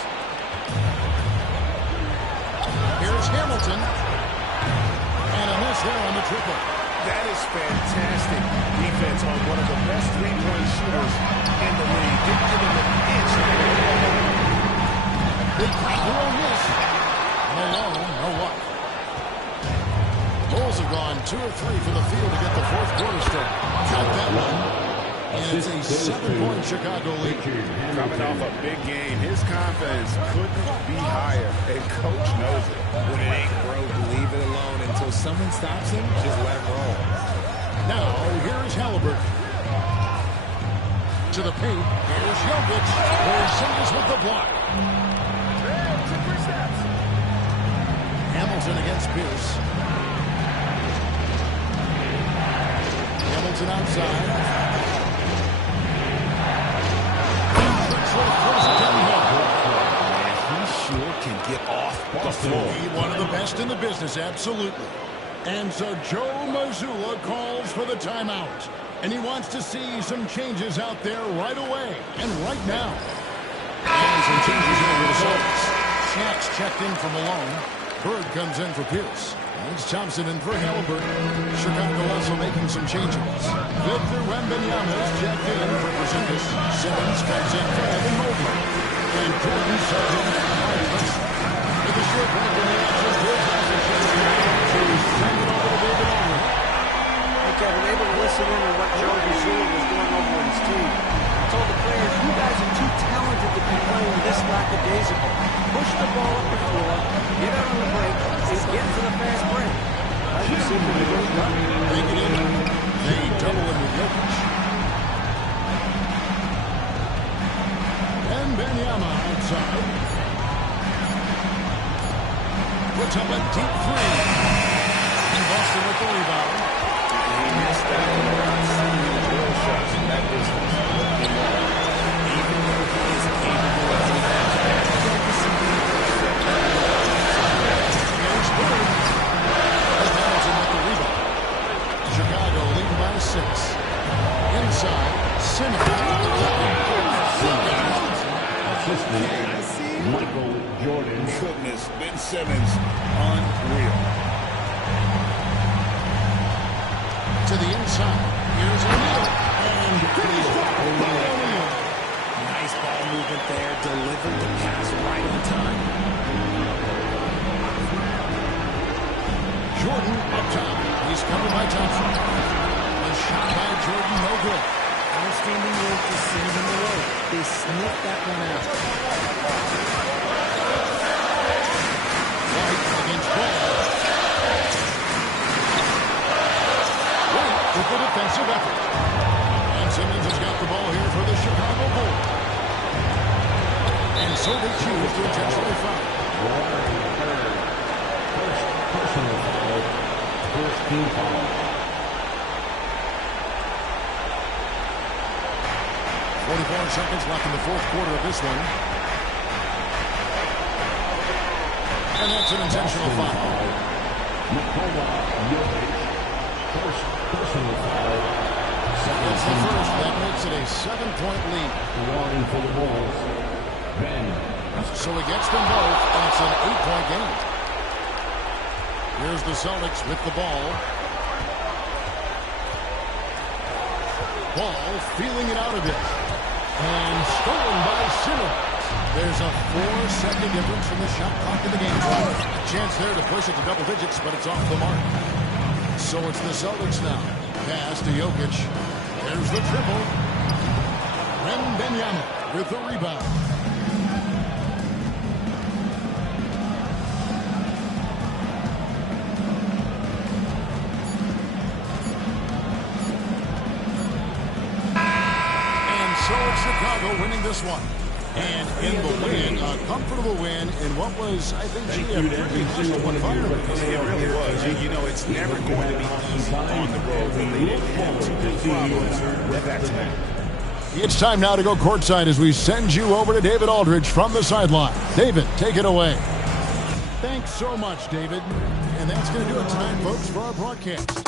Here's Hamilton. And a miss there on the triple. That is fantastic defense on one of the best three-point shooters in the league. Didn't give him an inch. Big throw miss. Malone, no luck. Bulls have gone 2 of 3 for the field to get the fourth quarter started. Got that one. And it's a 7-point Chicago lead. Coming off a big game, his confidence couldn't be higher, and coach knows it. When it ain't broke, leave it alone until someone stops him. Just let him roll. Now, here is Halliburton. into the paint. Here's Jokic. Porzingis with the block. Hamilton against Pierce. Hamilton outside. He sure can get off the floor. One of the best in the business, absolutely. And so Joe Mazzulla calls for the timeout. And he wants to see some changes out there right away and right now. And some changes over the Celtics. Snacks checked in from Malone. Bird comes in for Pierce. It's Thompson in for Halliburton. Chicago also making some changes. Victor Wembanyama is checked in for Porzingis. Simmons comes in for Evan Mobley. And Jordan Sutton with a short break in the action. Here's to send it over to David Aldridge. Hey, Kevin, able to listen in on what Joe Mazzulla was going over with his team. He told the players, you guys are too talented to be playing this lackadaisical. Push the ball up the floor, get out on the break, and get to the fast break. As you see from the good run. They get in. They double in with Jokic. And Wembanyama outside. Puts up a deep three. And Boston with the rebound. He missed that one. We're not seeing the drill shots in that distance. Even though he is capable of some fast pass, I like to see him Here's Bird. And Hamilton with the rebound. Chicago leading by 6. Inside, Simmons. Michael Jordan. Goodness, Ben Simmons, unreal. To the inside. Here's O'Neal. And O'Neal. Nice ball movement there. Delivered the pass right on time. Jordan up top. He's covered by Thompson. A shot by Jordan, no good. Outstanding work to send him away. They sniffed that one out. White against Ball. White with the defensive effort. And Simmons has got the ball here for the Chicago Bulls. And so they choose to intentionally foul. First personal foul. First team foul. 44 seconds left in the fourth quarter of this one. And that's an intentional foul. Nikola Jokic. First personal foul. That's the first. That makes it a 7-point lead. Warning for the Bulls. Ben. So he gets them both, and it's an 8-point game. Here's the Celtics with the ball. Ball feeling it out a bit. And stolen by Simmons. There's a 4-second difference from the shot clock in the game. A chance there to push it to double digits, but it's off the mark. So it's the Celtics now. Pass to Jokic. There's the triple. Wembanyama with the rebound. So it's Chicago winning this one. And in the win, a comfortable win in what was, I think, a pretty hostile environment. It really was. You know, it's never going to be easy on the road when they didn't have too many problems with that tonight. It's time now to go courtside as we send you over to David Aldridge from the sideline. David, take it away. Thanks so much, David. And that's going to do it tonight, folks, for our broadcast.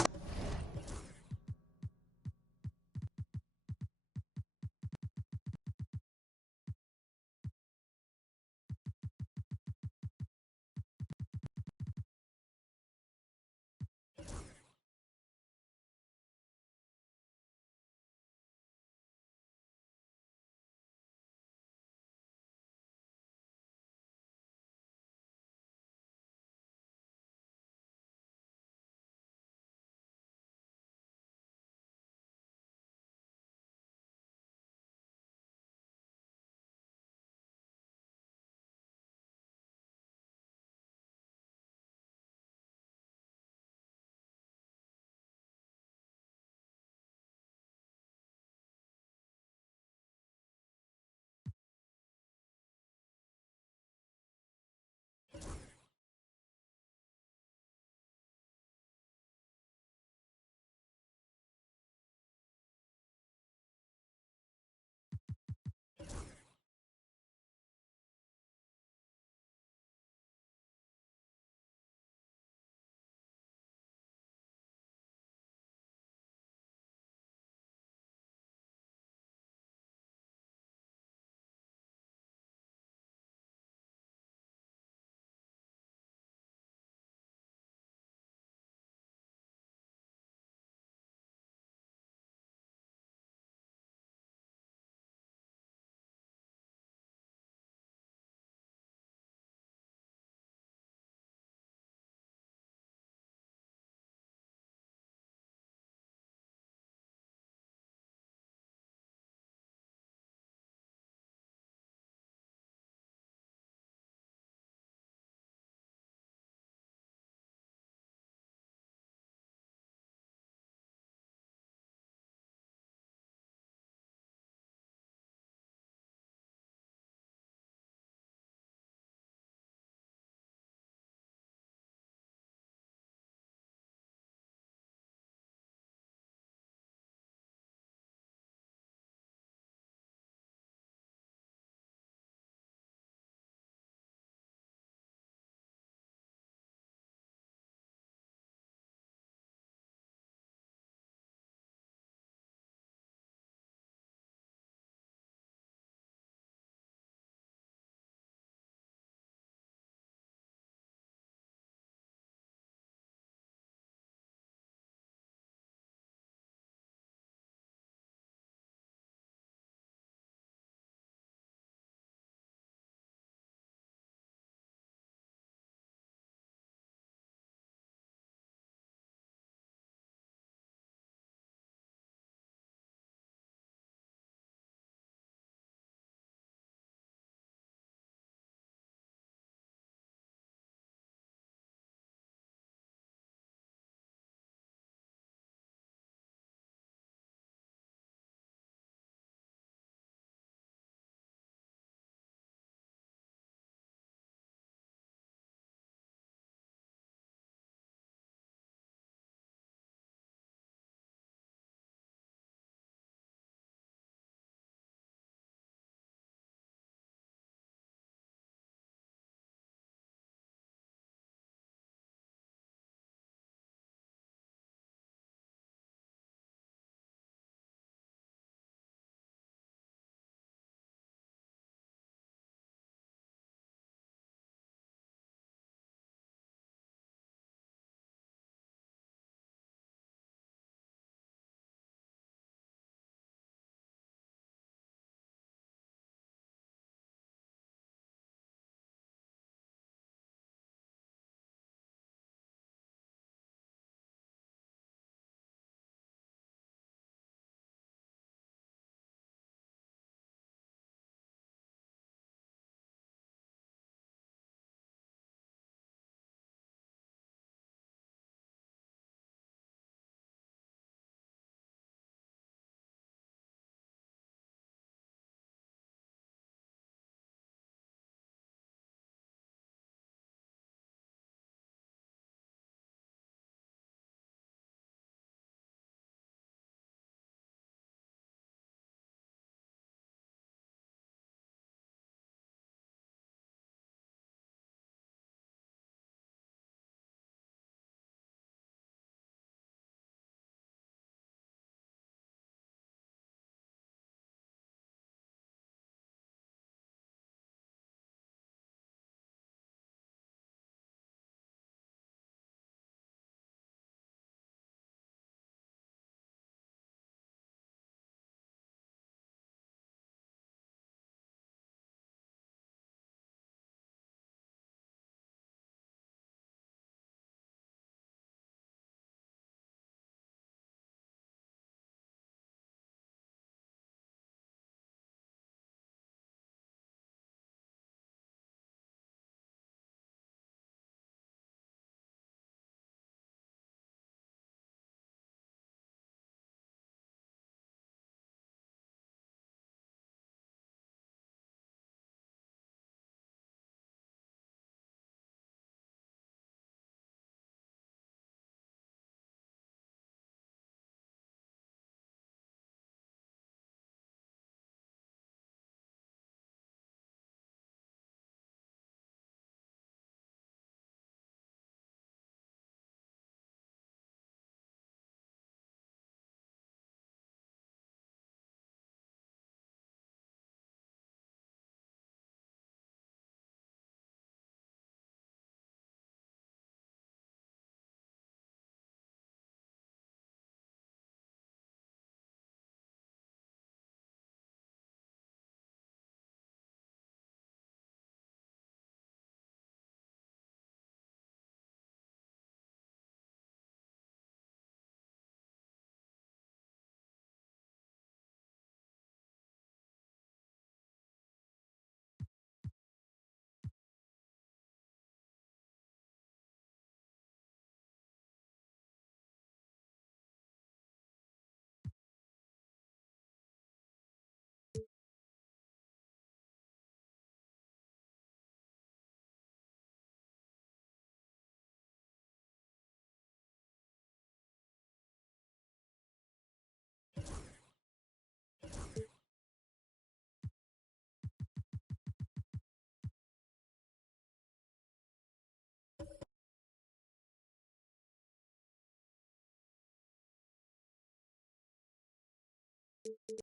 Hi,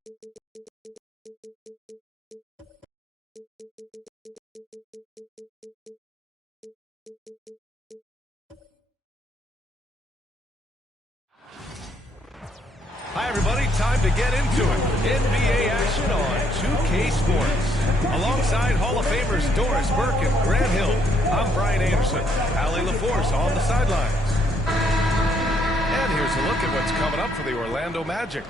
everybody. Time to get into it. NBA action on 2K Sports. Alongside Hall of Famers Doris Burke and Grant Hill, I'm Brian Anderson. Allie LaForce on the sidelines. And here's a look at what's coming up for the Orlando Magic.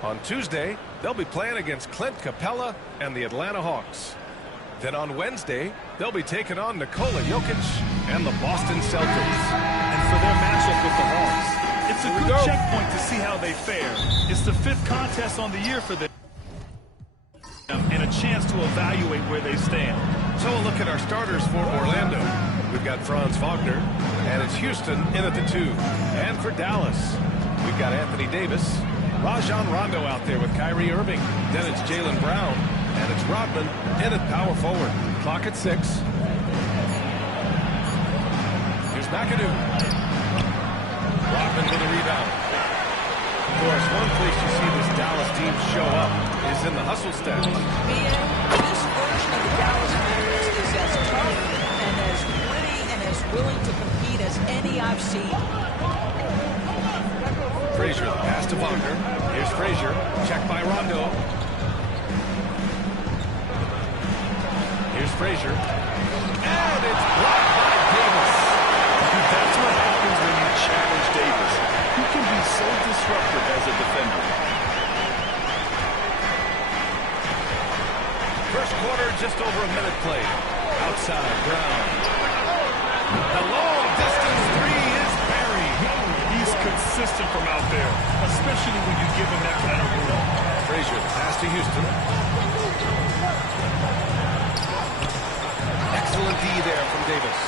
On Tuesday, they'll be playing against Clint Capella and the Atlanta Hawks. Then on Wednesday, they'll be taking on Nikola Jokic and the Boston Celtics. And for their matchup with the Hawks, it's a good checkpoint to see how they fare. It's the 5th contest on the year for them and a chance to evaluate where they stand. So we'll look at our starters for Orlando. We've got Franz Wagner, and it's Houston in at the 2. And for Dallas, we've got Anthony Davis, Rajon Rondo out there with Kyrie Irving. Then it's Jaylen Brown, and it's Rodman in at power forward. Clock at 6. Here's McAdoo. Rodman with a rebound. Of course, one place you see this Dallas team show up is in the hustle stats. This version of the Dallas Mavericks is as tough and as gritty and as willing to compete as any I've seen. Frazier, the pass to Wagner. Here's Frazier, checked by Rondo. Here's Frazier. And it's blocked by Davis. That's what happens when you challenge Davis. He can be so disruptive as a defender. First quarter, just over a minute played. Outside, Brown. The long distance 3 is buried. He's consistent from out there, especially when you give him that kind of room. Frazier, the pass to Houston. Excellent D there from Davis.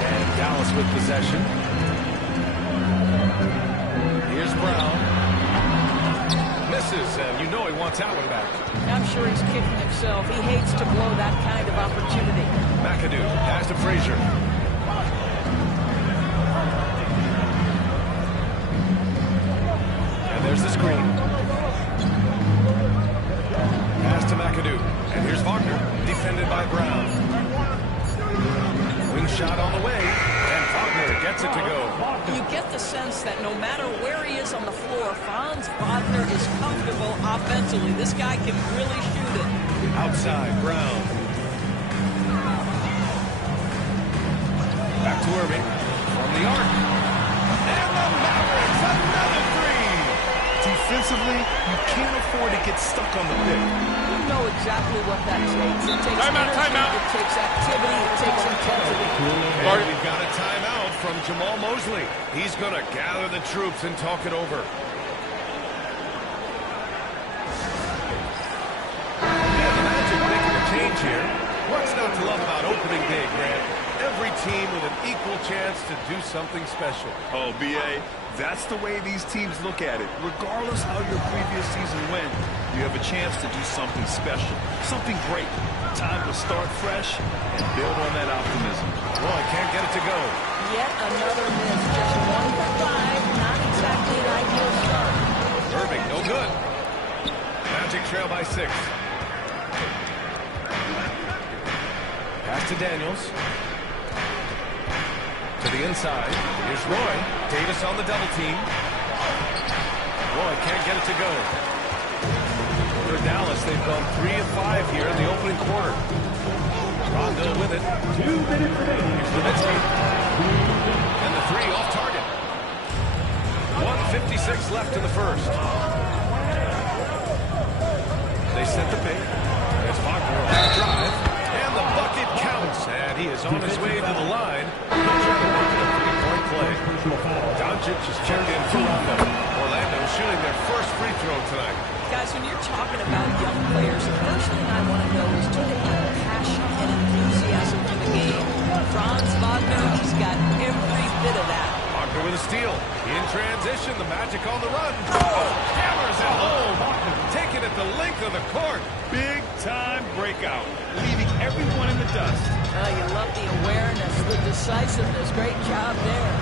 And Dallas with possession. Here's Brown. Misses, and you know he wants that one back. I'm sure he's kicking himself. He hates to blow that kind of opportunity. McAdoo, pass to Frazier. And there's the screen. Pass to McAdoo. And here's Wagner, defended by Brown. Wing shot on the way, and Wagner gets it to go. You get the sense that no matter where he is on the floor, Franz Wagner is comfortable offensively. This guy can really shoot it. Outside, Brown. Back to Irving from the arc. And the Mavericks, another 3. Defensively, you can't afford to get stuck on the pick. You know exactly what that takes. It takes energy, it takes activity, it takes intensity. And we've got a timeout from Jamal Mosley. He's going to gather the troops and talk it over. And the Magic making a change here. What's not to love about opening day, Grant? Every team with an equal chance to do something special. Oh, B.A., that's the way these teams look at it. Regardless how your previous season went, you have a chance to do something special, something great. Time to start fresh and build on that optimism. Well, I can't get it to go. Yet another miss. Just 1 for 5. Not exactly an ideal start. Irving, no good. Magic trail by 6. Pass to Daniels. To the inside. Here's Roy. Davis on the double team. Roy can't get it to go. For Dallas, they've gone 3 of 5 here in the opening quarter. Rondo with it. 2 minutes remaining. Here's Nowitzki. And the 3 off target. 1:56 left in the first. They set the pick. There's Wagner on the drive. And the bucket counts. And he is on his way to the line. Play. Doncic is checked in for Rondo. Orlando shooting their first free throw tonight. Guys, when you're talking about young players, the first thing I want to know is do they have passion and enthusiasm for the game? Franz Wagner, he's got every bit of that. Wagner with a steal. In transition, the Magic on the run. Oh, hammers it home. Taking it the length of the court. Big time breakout, leaving everyone in the dust. You love the awareness, the decisiveness. Great job there.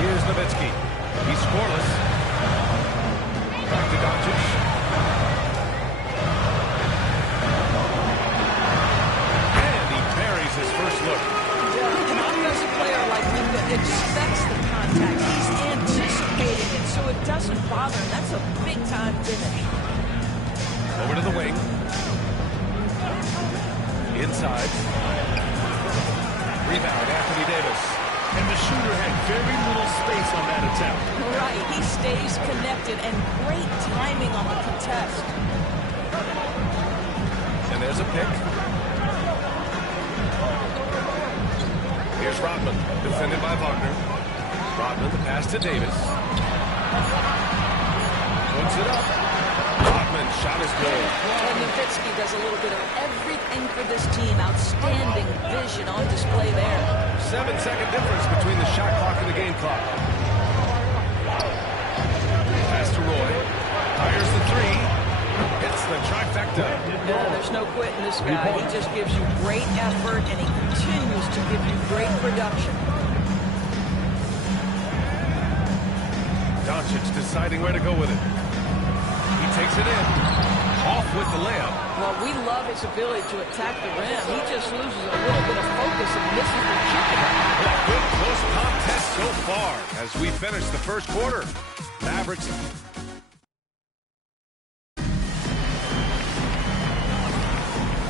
Here's Nowitzki. He's scoreless. Back to Doncic. Inside. Rebound, Anthony Davis. And the shooter had very little space on that attempt. Right, he stays connected, and great timing on the contest. And there's a pick. Here's Rodman, defended by Wagner. Rodman, the pass to Davis. Puts it up. Rodman, shot is good. And Nowitzki does a little bit of everything for this team. Outstanding vision on display there. 7-second difference between the shot clock and the game clock. Pass to Roy. Fires the three. Hits the trifecta. Yeah, there's no quitting this guy. He just gives you great effort, and he continues to give you great production. Doncic deciding where to go with it. He takes it in. Off with the layup. Well, we love his ability to attack the rim. He just loses a little bit of focus and misses the chicken. A good close contest so far as we finish the first quarter. Mavericks.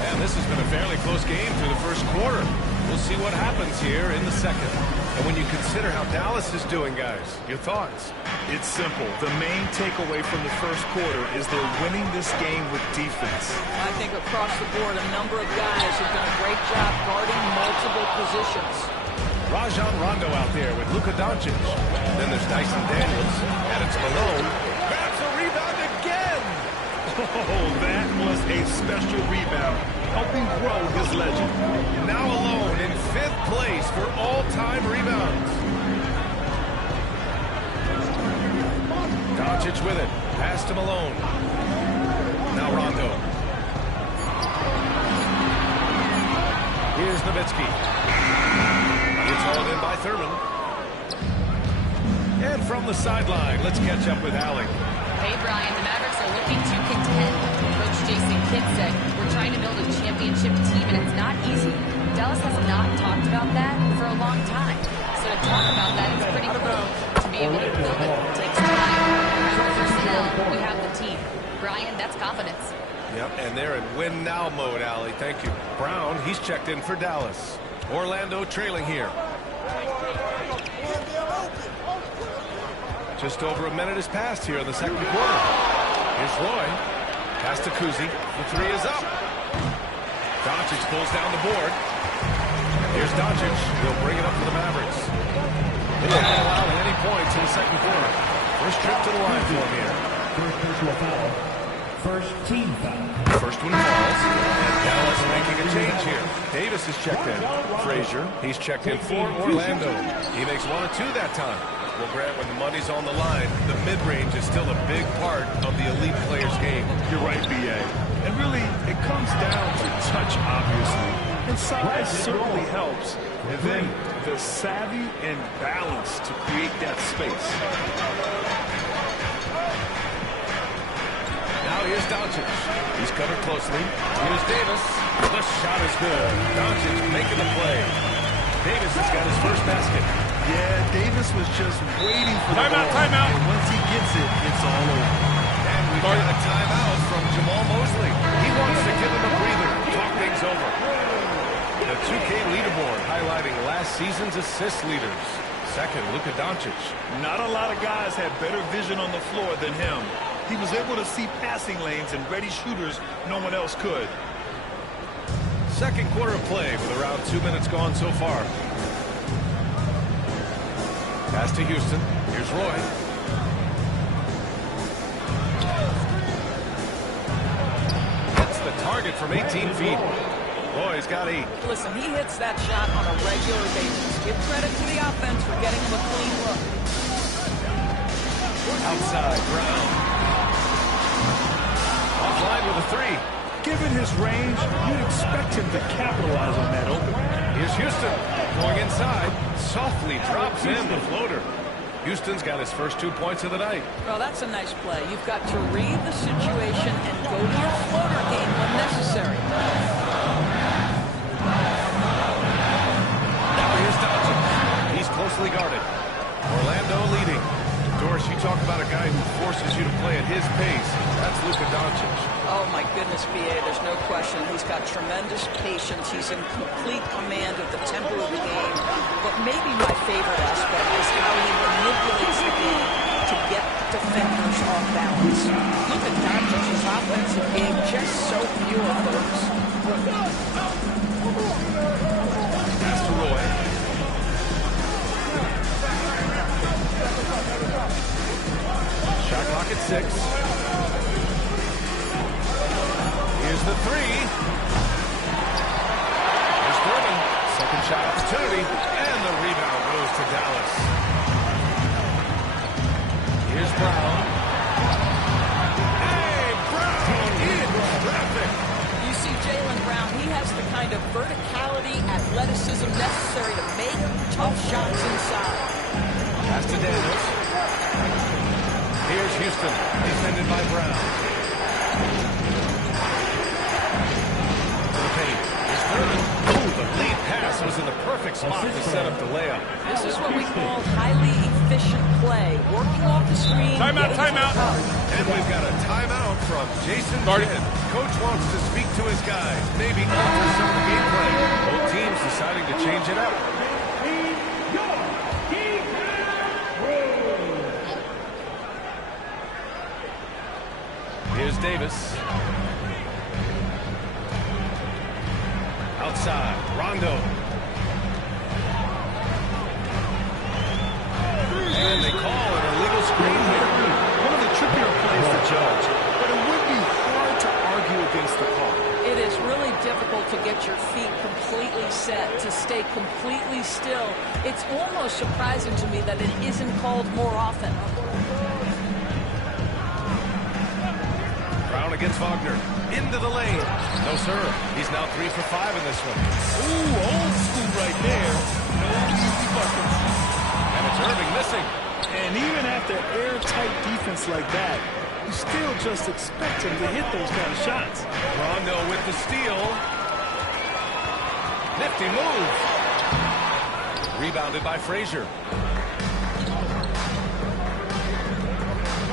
And this has been a fairly close game through the first quarter. We'll see what happens here in the second. And when you consider how Dallas is doing, guys, your thoughts? It's simple. The main takeaway from the first quarter is they're winning this game with defense. I think across the board, a number of guys have done a great job guarding multiple positions. Rajon Rondo out there with Luka Doncic. Then there's Dyson Daniels, and it's Malone. Grabs a rebound again! Oh, that was a special rebound, helping grow his legend. Now alone in 5th place for all-time rebounds. Doncic with it. Pass to Malone. Now Rondo. Here's Nowitzki. It's hauled in by Thurman. And from the sideline, let's catch up with Allie. Hey, Brian, the Mavericks are looking to contend. Coach Jason Kidd said, we're trying to build a championship team, and it's not easy. Dallas has not talked about that for a long time. So to talk about that is pretty cool. To be able to build it takes time. We have the personnel, we have the team. Brian, that's confidence. Yep, and they're in win-now mode, Allie. Thank you. Brown, he's checked in for Dallas. Orlando trailing here. Just over a minute has passed here in the second quarter. Here's Roy. Pass to Kuzi. The three is up. Doncic pulls down the board. Here's Doncic. He'll bring it up for the Mavericks. They haven't allowed any points in the second quarter. First trip to the line for him here. First personal foul. First team foul. First one falls. And Dallas making a change here. Davis is checked in. Frazier, he's checked in for Orlando. He makes 1 or 2 that time. Well, Grant, when the money's on the line, the mid-range is still a big part of the elite player's game. You're right, B.A. And really, it comes down to touch, obviously. And size certainly helps. And then the savvy and balance to create that space. Now here's Doncic. He's covered closely. Here's Davis. The shot is good. Doncic making the play. Davis has got his first basket. Yeah, Davis was just waiting for the ball. Timeout. And once he gets it, it's all over. And we've got a timeout from Jamal Mosley. He wants to give him a breather, talk things over. The 2K leaderboard highlighting last season's assist leaders. Second, Luka Doncic. Not a lot of guys had better vision on the floor than him. He was able to see passing lanes and ready shooters no one else could. Second quarter of play with around 2 minutes gone so far. Pass to Houston. Here's Roy. That's the target from 18 feet. Roy's got 8. Listen, he hits that shot on a regular basis. Give credit to the offense for getting him a clean look. Outside, Brown. Offline with a 3. Given his range, you'd expect him to capitalize on that opening. Here's Houston going inside. Softly drops in the floater. Houston's got his first 2 points of the night. Well, that's a nice play. You've got to read the situation and go to your floater game when necessary. Now here's Doncic. He's closely guarded. Orlando leading. Doris, you talk about a guy who forces you to play at his pace. That's Luka Doncic. Oh, my goodness. goodness, B.A., there's no question. He's got tremendous patience. He's in complete command of the tempo of the game. But maybe my favorite aspect is how he manipulates the game to get defenders off balance. Look at Doncic's offensive game, just so pure, folks. Pass to Roy. Shot clock at 6. Here's the 3. Here's Thurman. Second shot opportunity. And the rebound goes to Dallas. Here's Brown. Hey, Brown in traffic. You see Jaylen Brown, he has the kind of verticality, athleticism necessary to make tough shots inside. Pass to Daniels. Here's Houston, defended by Brown. To the paint. Here's Thurman. Ooh, the lead pass was in the perfect spot to set up the layup. This is what we call highly efficient play. Working off the screen. Timeout, timeout. And we've got a timeout from Jason Kidd. Coach wants to speak to his guys. Maybe alter some of the gameplay. Both teams deciding to change it up. Here's Davis. Outside, Rondo. And they call an illegal screen here. One of the trickier plays to judge, but it would be hard to argue against the call. It is really difficult to get your feet completely set, to stay completely still. It's almost surprising to me that it isn't called more often. Brown against Wagner. Into the lane. No, sir. He's now 3 for 5 in this one. Ooh, old school right there. No easy buckets. And it's Irving missing. And even after airtight defense like that, you still just expect him to hit those kind of shots. Rondo with the steal. Nifty move. Rebounded by Frazier.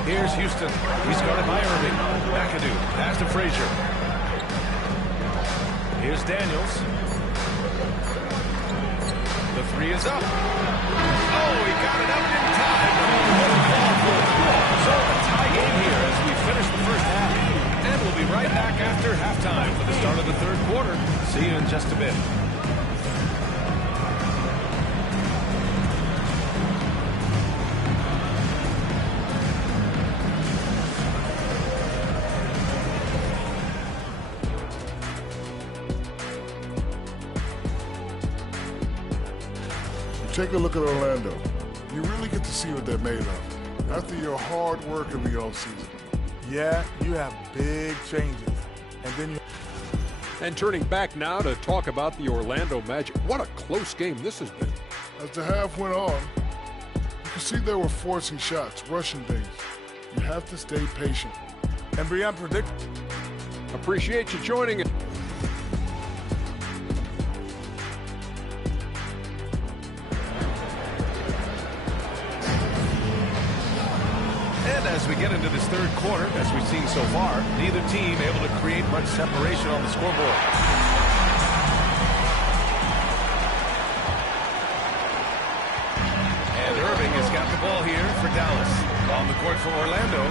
Here's Houston. He's guarded by Irving. McAdoo. Pass to Frazier. Here's Daniels. The 3 is up. Oh, he got it up in time. So a tie game here as we finish the first half. And we'll be right back after halftime for the start of the third quarter. See you in just a bit. Take a look at Orlando. You really get to see what they're made of after your hard work in the offseason. Yeah, you have big changes. And then you... And turning back now to talk about the Orlando Magic. What a close game this has been. As the half went on, you could see they were forcing shots, rushing things. You have to stay patient and be unpredictable. Appreciate you joining us. As we get into this third quarter, as we've seen so far, neither team able to create much separation on the scoreboard. And Irving has got the ball here for Dallas. On the court for Orlando,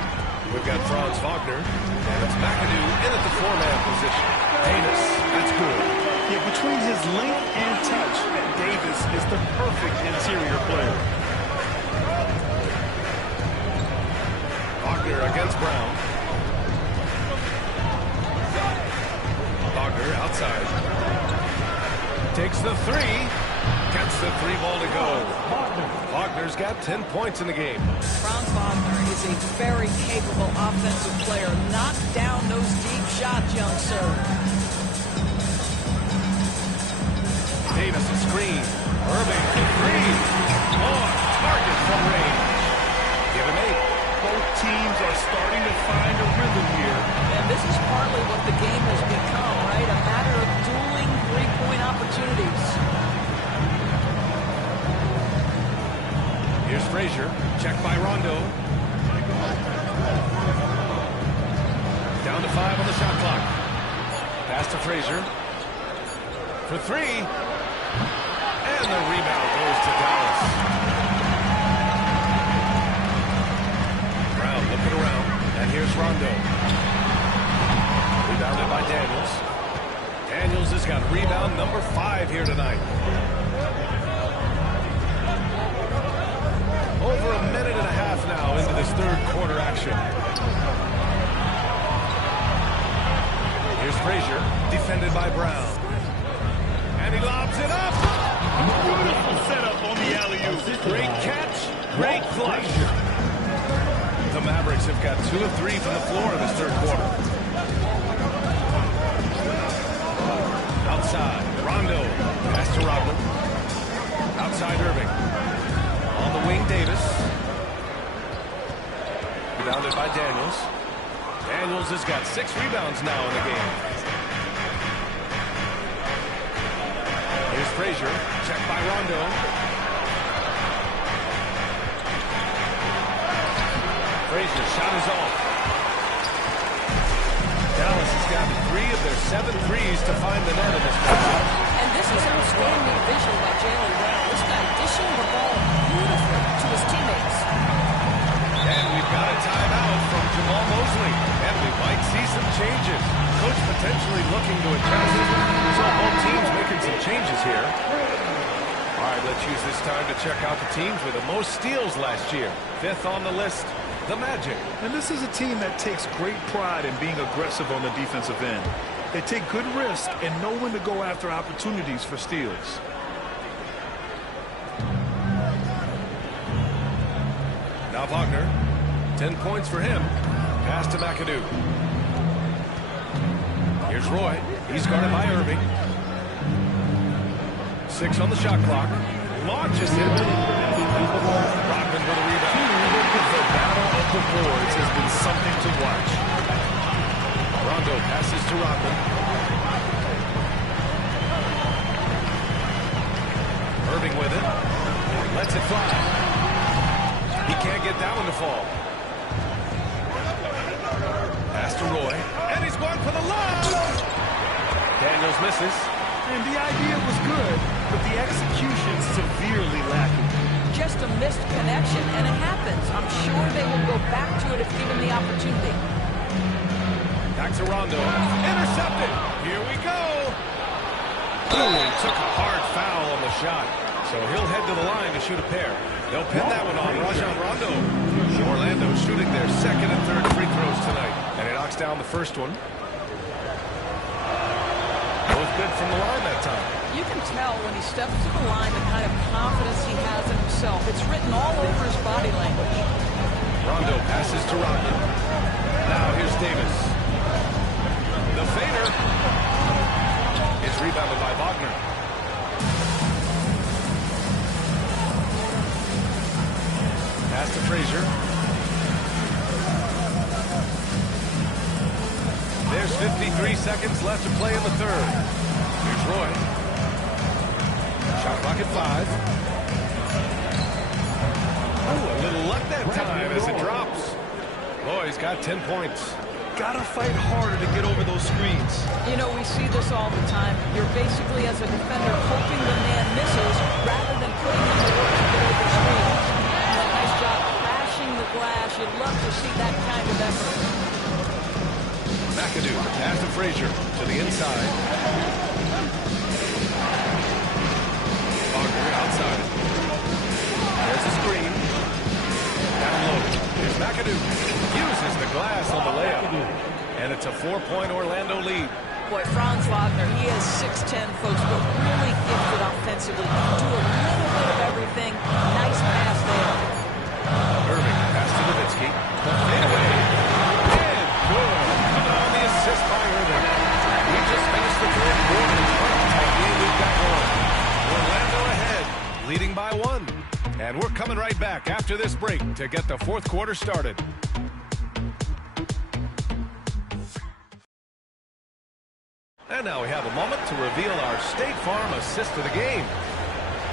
we've got Franz Wagner, and it's McAdoo in at the 4-man position. Davis, that's good. Yeah, between his length and touch, Davis is the perfect interior player. Wagner against Brown. Wagner outside. Takes the 3. Gets the 3-ball to go. Wagner's got 10 points in the game. Franz Wagner is a very capable offensive player. Knock down those deep shots, young sir. Davis a screen. Irving for 3. On target from range. Give him 8. Both teams are starting to find a rhythm here. And this is partly what the game has become, right? A matter of dueling three-point opportunities. Here's Frazier. Checked by Rondo. Down to 5 on the shot clock. to Frazier. For three. And the rebound goes to Dallas. Brown looking around. And here's Rondo. Rebounded by Daniels. Daniels has got rebound number 5 here tonight. Over a minute and a half now into this third quarter action. Here's Frazier, defended by Brown. And he lobs it up. Beautiful setup on the alley-oop. Great catch, great flush. The Mavericks have got 2 of 3 from the floor in this third quarter. Outside, Rondo. Pass to Rodman. Outside, Irving. On the wing, Davis. Rebounded by Daniels. Daniels has got 6 rebounds now in the game. Here's Frazier. Checked by Rondo. Frazier shot is off. Dallas has gotten 3 of their 7 threes to find the net in this matchup. And this is outstanding vision by Jalen Brown. This guy dishing the ball beautifully to his teammates. And we've got a timeout from Jamal Mosley. And we might see some changes. Coach potentially looking to adjust. So both teams making some changes here. All right, let's use this time to check out the teams with the most steals last year. 5th on the list, the Magic. And this is a team that takes great pride in being aggressive on the defensive end. They take good risks and know when to go after opportunities for steals. Now Wagner, 10 points for him. Pass to McAdoo. Here's Roy. He's guarded by Irving. 6 on the shot clock. Launches it. Rodman with a rebound. The battle of the boards has been something to watch. Rondo passes to Rodman. Irving with it. Lets it fly. He can't get that one to fall. Pass to Roy. And he's going for the lob. Daniels misses. And the idea was good, but the execution severely lacking. Just a missed connection, and it happens. I'm sure they will go back to it if given the opportunity. Back to Rondo. Intercepted. Here we go. Ooh, he took a hard foul on the shot. So he'll head to the line to shoot a pair. They'll pin that one on Rajon Rondo. Orlando shooting their 2nd and 3rd free throws tonight. And he knocks down the first one. Both good from the line that time. You can tell when he steps to the line the kind of confidence he has in himself. It's written all over his body language. Rondo passes to Rodman. Now here's Davis. The fader is rebounded by Wagner. Pass to Frazier. There's 53 seconds left to play in the third. Here's Roy. Shot clock at 5. Oh, a little luck that time as it drops. Roy's got 10 points. Gotta fight harder to get over those screens. You know, we see this all the time. You're basically, as a defender, hoping the man misses rather than putting in the work to get over screens. A nice job crashing the glass. You'd love to see that kind of effort. McAdoo, pass to Frazier, to the inside. Wagner outside. There's the screen. Down low. Here's McAdoo. Uses the glass on the layup. And it's a 4-point Orlando lead. Boy, Franz Wagner, he is 6'10", folks, but really gifted offensively. Do a little bit of everything. Nice pass there. Irving, pass to Nowitzki. Fadeaway. And good. Coming on the assist by Irving. We just finished the third quarter. Tight game, we've got one. Orlando ahead, leading by 1. And we're coming right back after this break to get the fourth quarter started. And now we have a moment to reveal our State Farm assist of the game.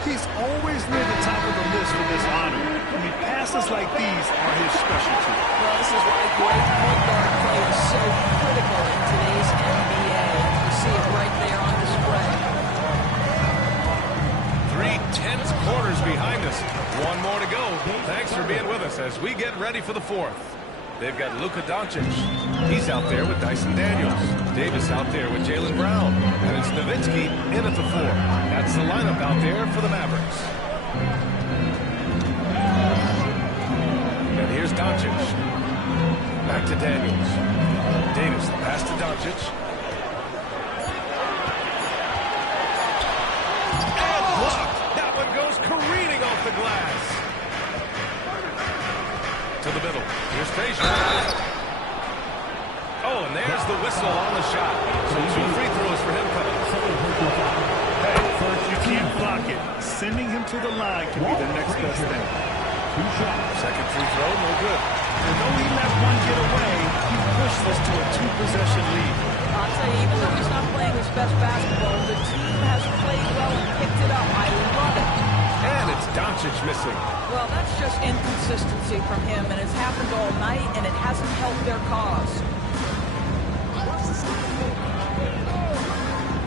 He's always near the top of the list for this honor. I mean, passes like these are his specialty. Well, this is why great point guard play is so critical in today's NBA. You see One more to go. Thanks for being with us as we get ready for the fourth. They've got Luka Doncic. He's out there with Dyson Daniels. Davis out there with Jaylen Brown. And it's Nowitzki in at the 4. That's the lineup out there for the Mavericks. And here's Doncic. Back to Daniels. Davis, the pass to Doncic. And blocked. That one goes careening off the glass. To the middle. Here's Frazier. Oh, and there's the whistle on the shot. So 2 free throws for him coming. Hey, first you can't block it. Sending him to the line can be the next best thing. Second free throw, no good. And though he let one get away, he pushed us to a 2-possession lead. I'll tell you, even though he's not playing his best basketball, the team has played well and picked it up. I love it. And it's Doncic missing. Well, that's just inconsistency from him, and it's happened all night, and it hasn't helped their cause.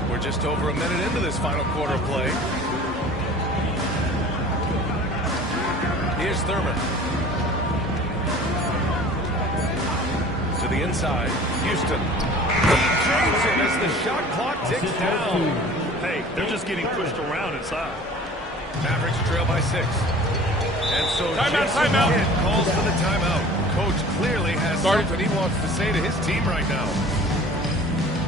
We're just over a minute into this final quarter play. Here's Thurman. To the inside. Houston. He drains it as the shot clock ticks down. Hey, they're just getting pushed around inside. Mavericks trail by 6. And so Timeout. Kidd calls for the timeout. Coach clearly has something he wants to say to his team right now.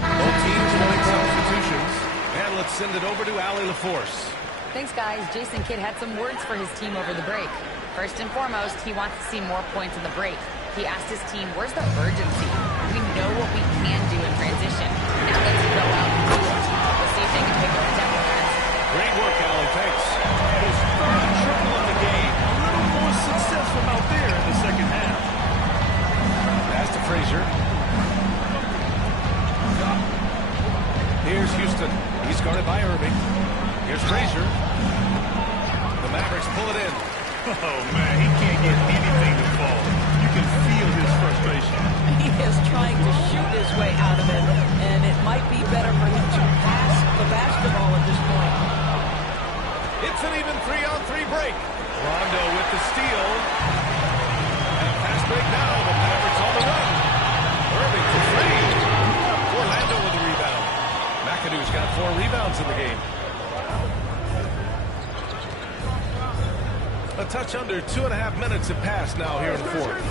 Both teams running substitutions. And let's send it over to Allie LaForce. Thanks, guys. Jason Kidd had some words for his team over the break. First and foremost, he wants to see more points in the break. He asked his team, where's the urgency? We know what we can do in transition. Now let's go out and do it. We'll see if they can pick up the tempo, guys. Great work, Allie. Thanks. His third triple of the game. A little more success from out there in the second half. Pass to Frazier. Here's Houston. He's guarded by Irving. Here's Frazier. The Mavericks pull it in. Oh, man, he can't get anything to fall. You can feel his frustration. He is trying to shoot his way out of it, and it might be better for him to pass the basketball at this point. It's an even 3-on-3 break. Rondo with the steal. And a fast break now. The Mavericks on the run. Irving for 3. Orlando with the rebound. McAdoo's got 4 rebounds in the game. A touch under 2.5 minutes have passed now here in the fourth.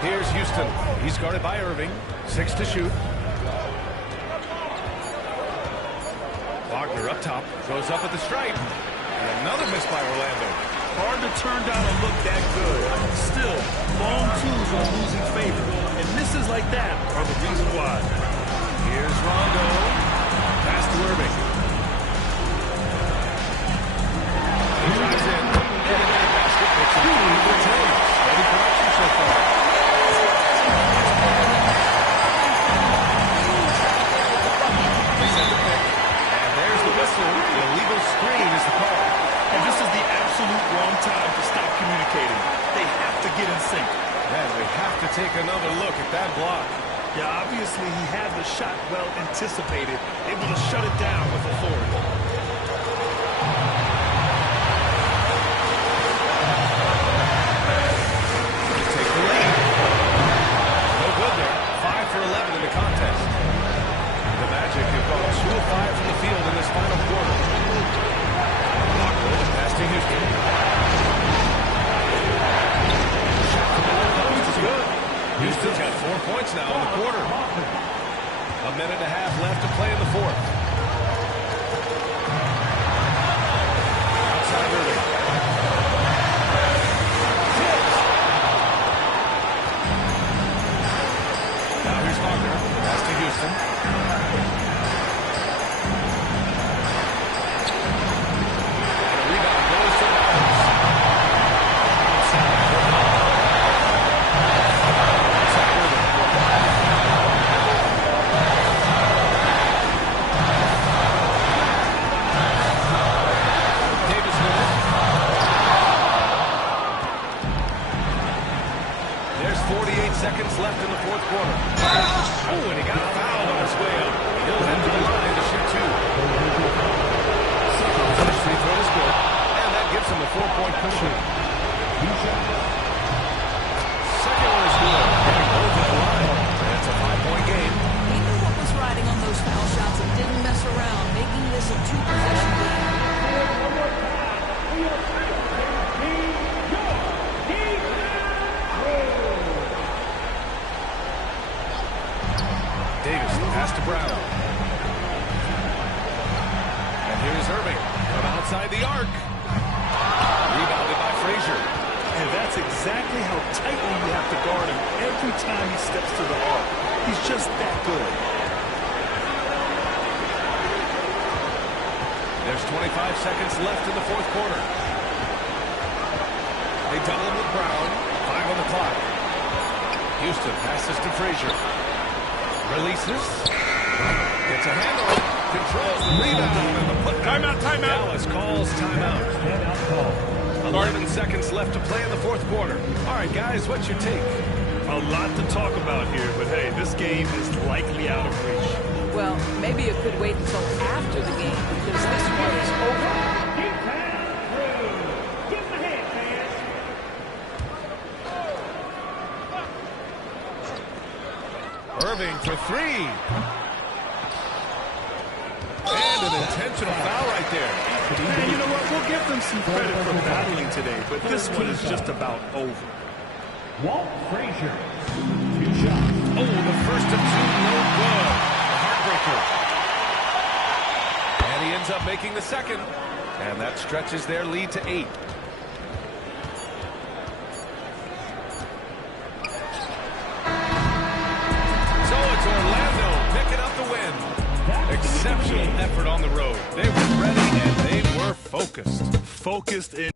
Here's Houston. He's guarded by Irving. 6 to shoot. Wagner up top. Goes up at the stripe. And another miss by Orlando. Hard to turn down a look that good. Still, long twos are losing favor. And misses like that are the reason why. Here's Rondo. Pass to Irving. He drives in. And the basket makes it 2-10. Steady production so far. They set the pick. And there's the whistle. The illegal screen is the call. And this is the absolute wrong time to stop communicating. They have to get in sync. Man, they have to take another look at that block. Yeah, obviously he had the shot well anticipated, able to shut it down with authority. Take the lead. No good there. 5 for 11 in the contest. The Magic have gone 2 of 5 from the field in this final quarter. Pass to Houston. Shot from the low post is good. Houston's got 4 points now in the quarter. A minute and a half left to play in the fourth. Outside Irving. Now here's Wagner. Pass to Houston. And a rebound goes to the Mavericks. There's 48 seconds left in the fourth quarter. Oh, and he got fouled on his way up. He'll head to the line to shoot 2. Davis, pass to Brown. And here's Irving from outside the arc. Rebounded by Frazier. And that's exactly how tightly you have to guard him every time he steps to the arc. He's just that good. There's 25 seconds left in the fourth quarter. They double him with Brown. 5 on the clock. Houston passes to Frazier. Releases. Gets a handle. Controls the rebound. And the put. Timeout. Dallas calls timeout. 11 seconds left to play in the fourth quarter. All right, guys, what's your take? A lot to talk about here, but hey, this game is likely out of reach. Well, maybe it could wait until after the game because this one is over. Give him a hand, fans. Irving for 3. And an intentional foul right there. And you know what? We'll give them some credit for battling today, but this one is just about over. Walt Frazier, 2 shots. Oh, the first of 2, no good. A heartbreaker. And he ends up making the second. And that stretches their lead to 8. So it's Orlando picking up the win. Exceptional effort on the road. They were ready and they were focused. Focused in.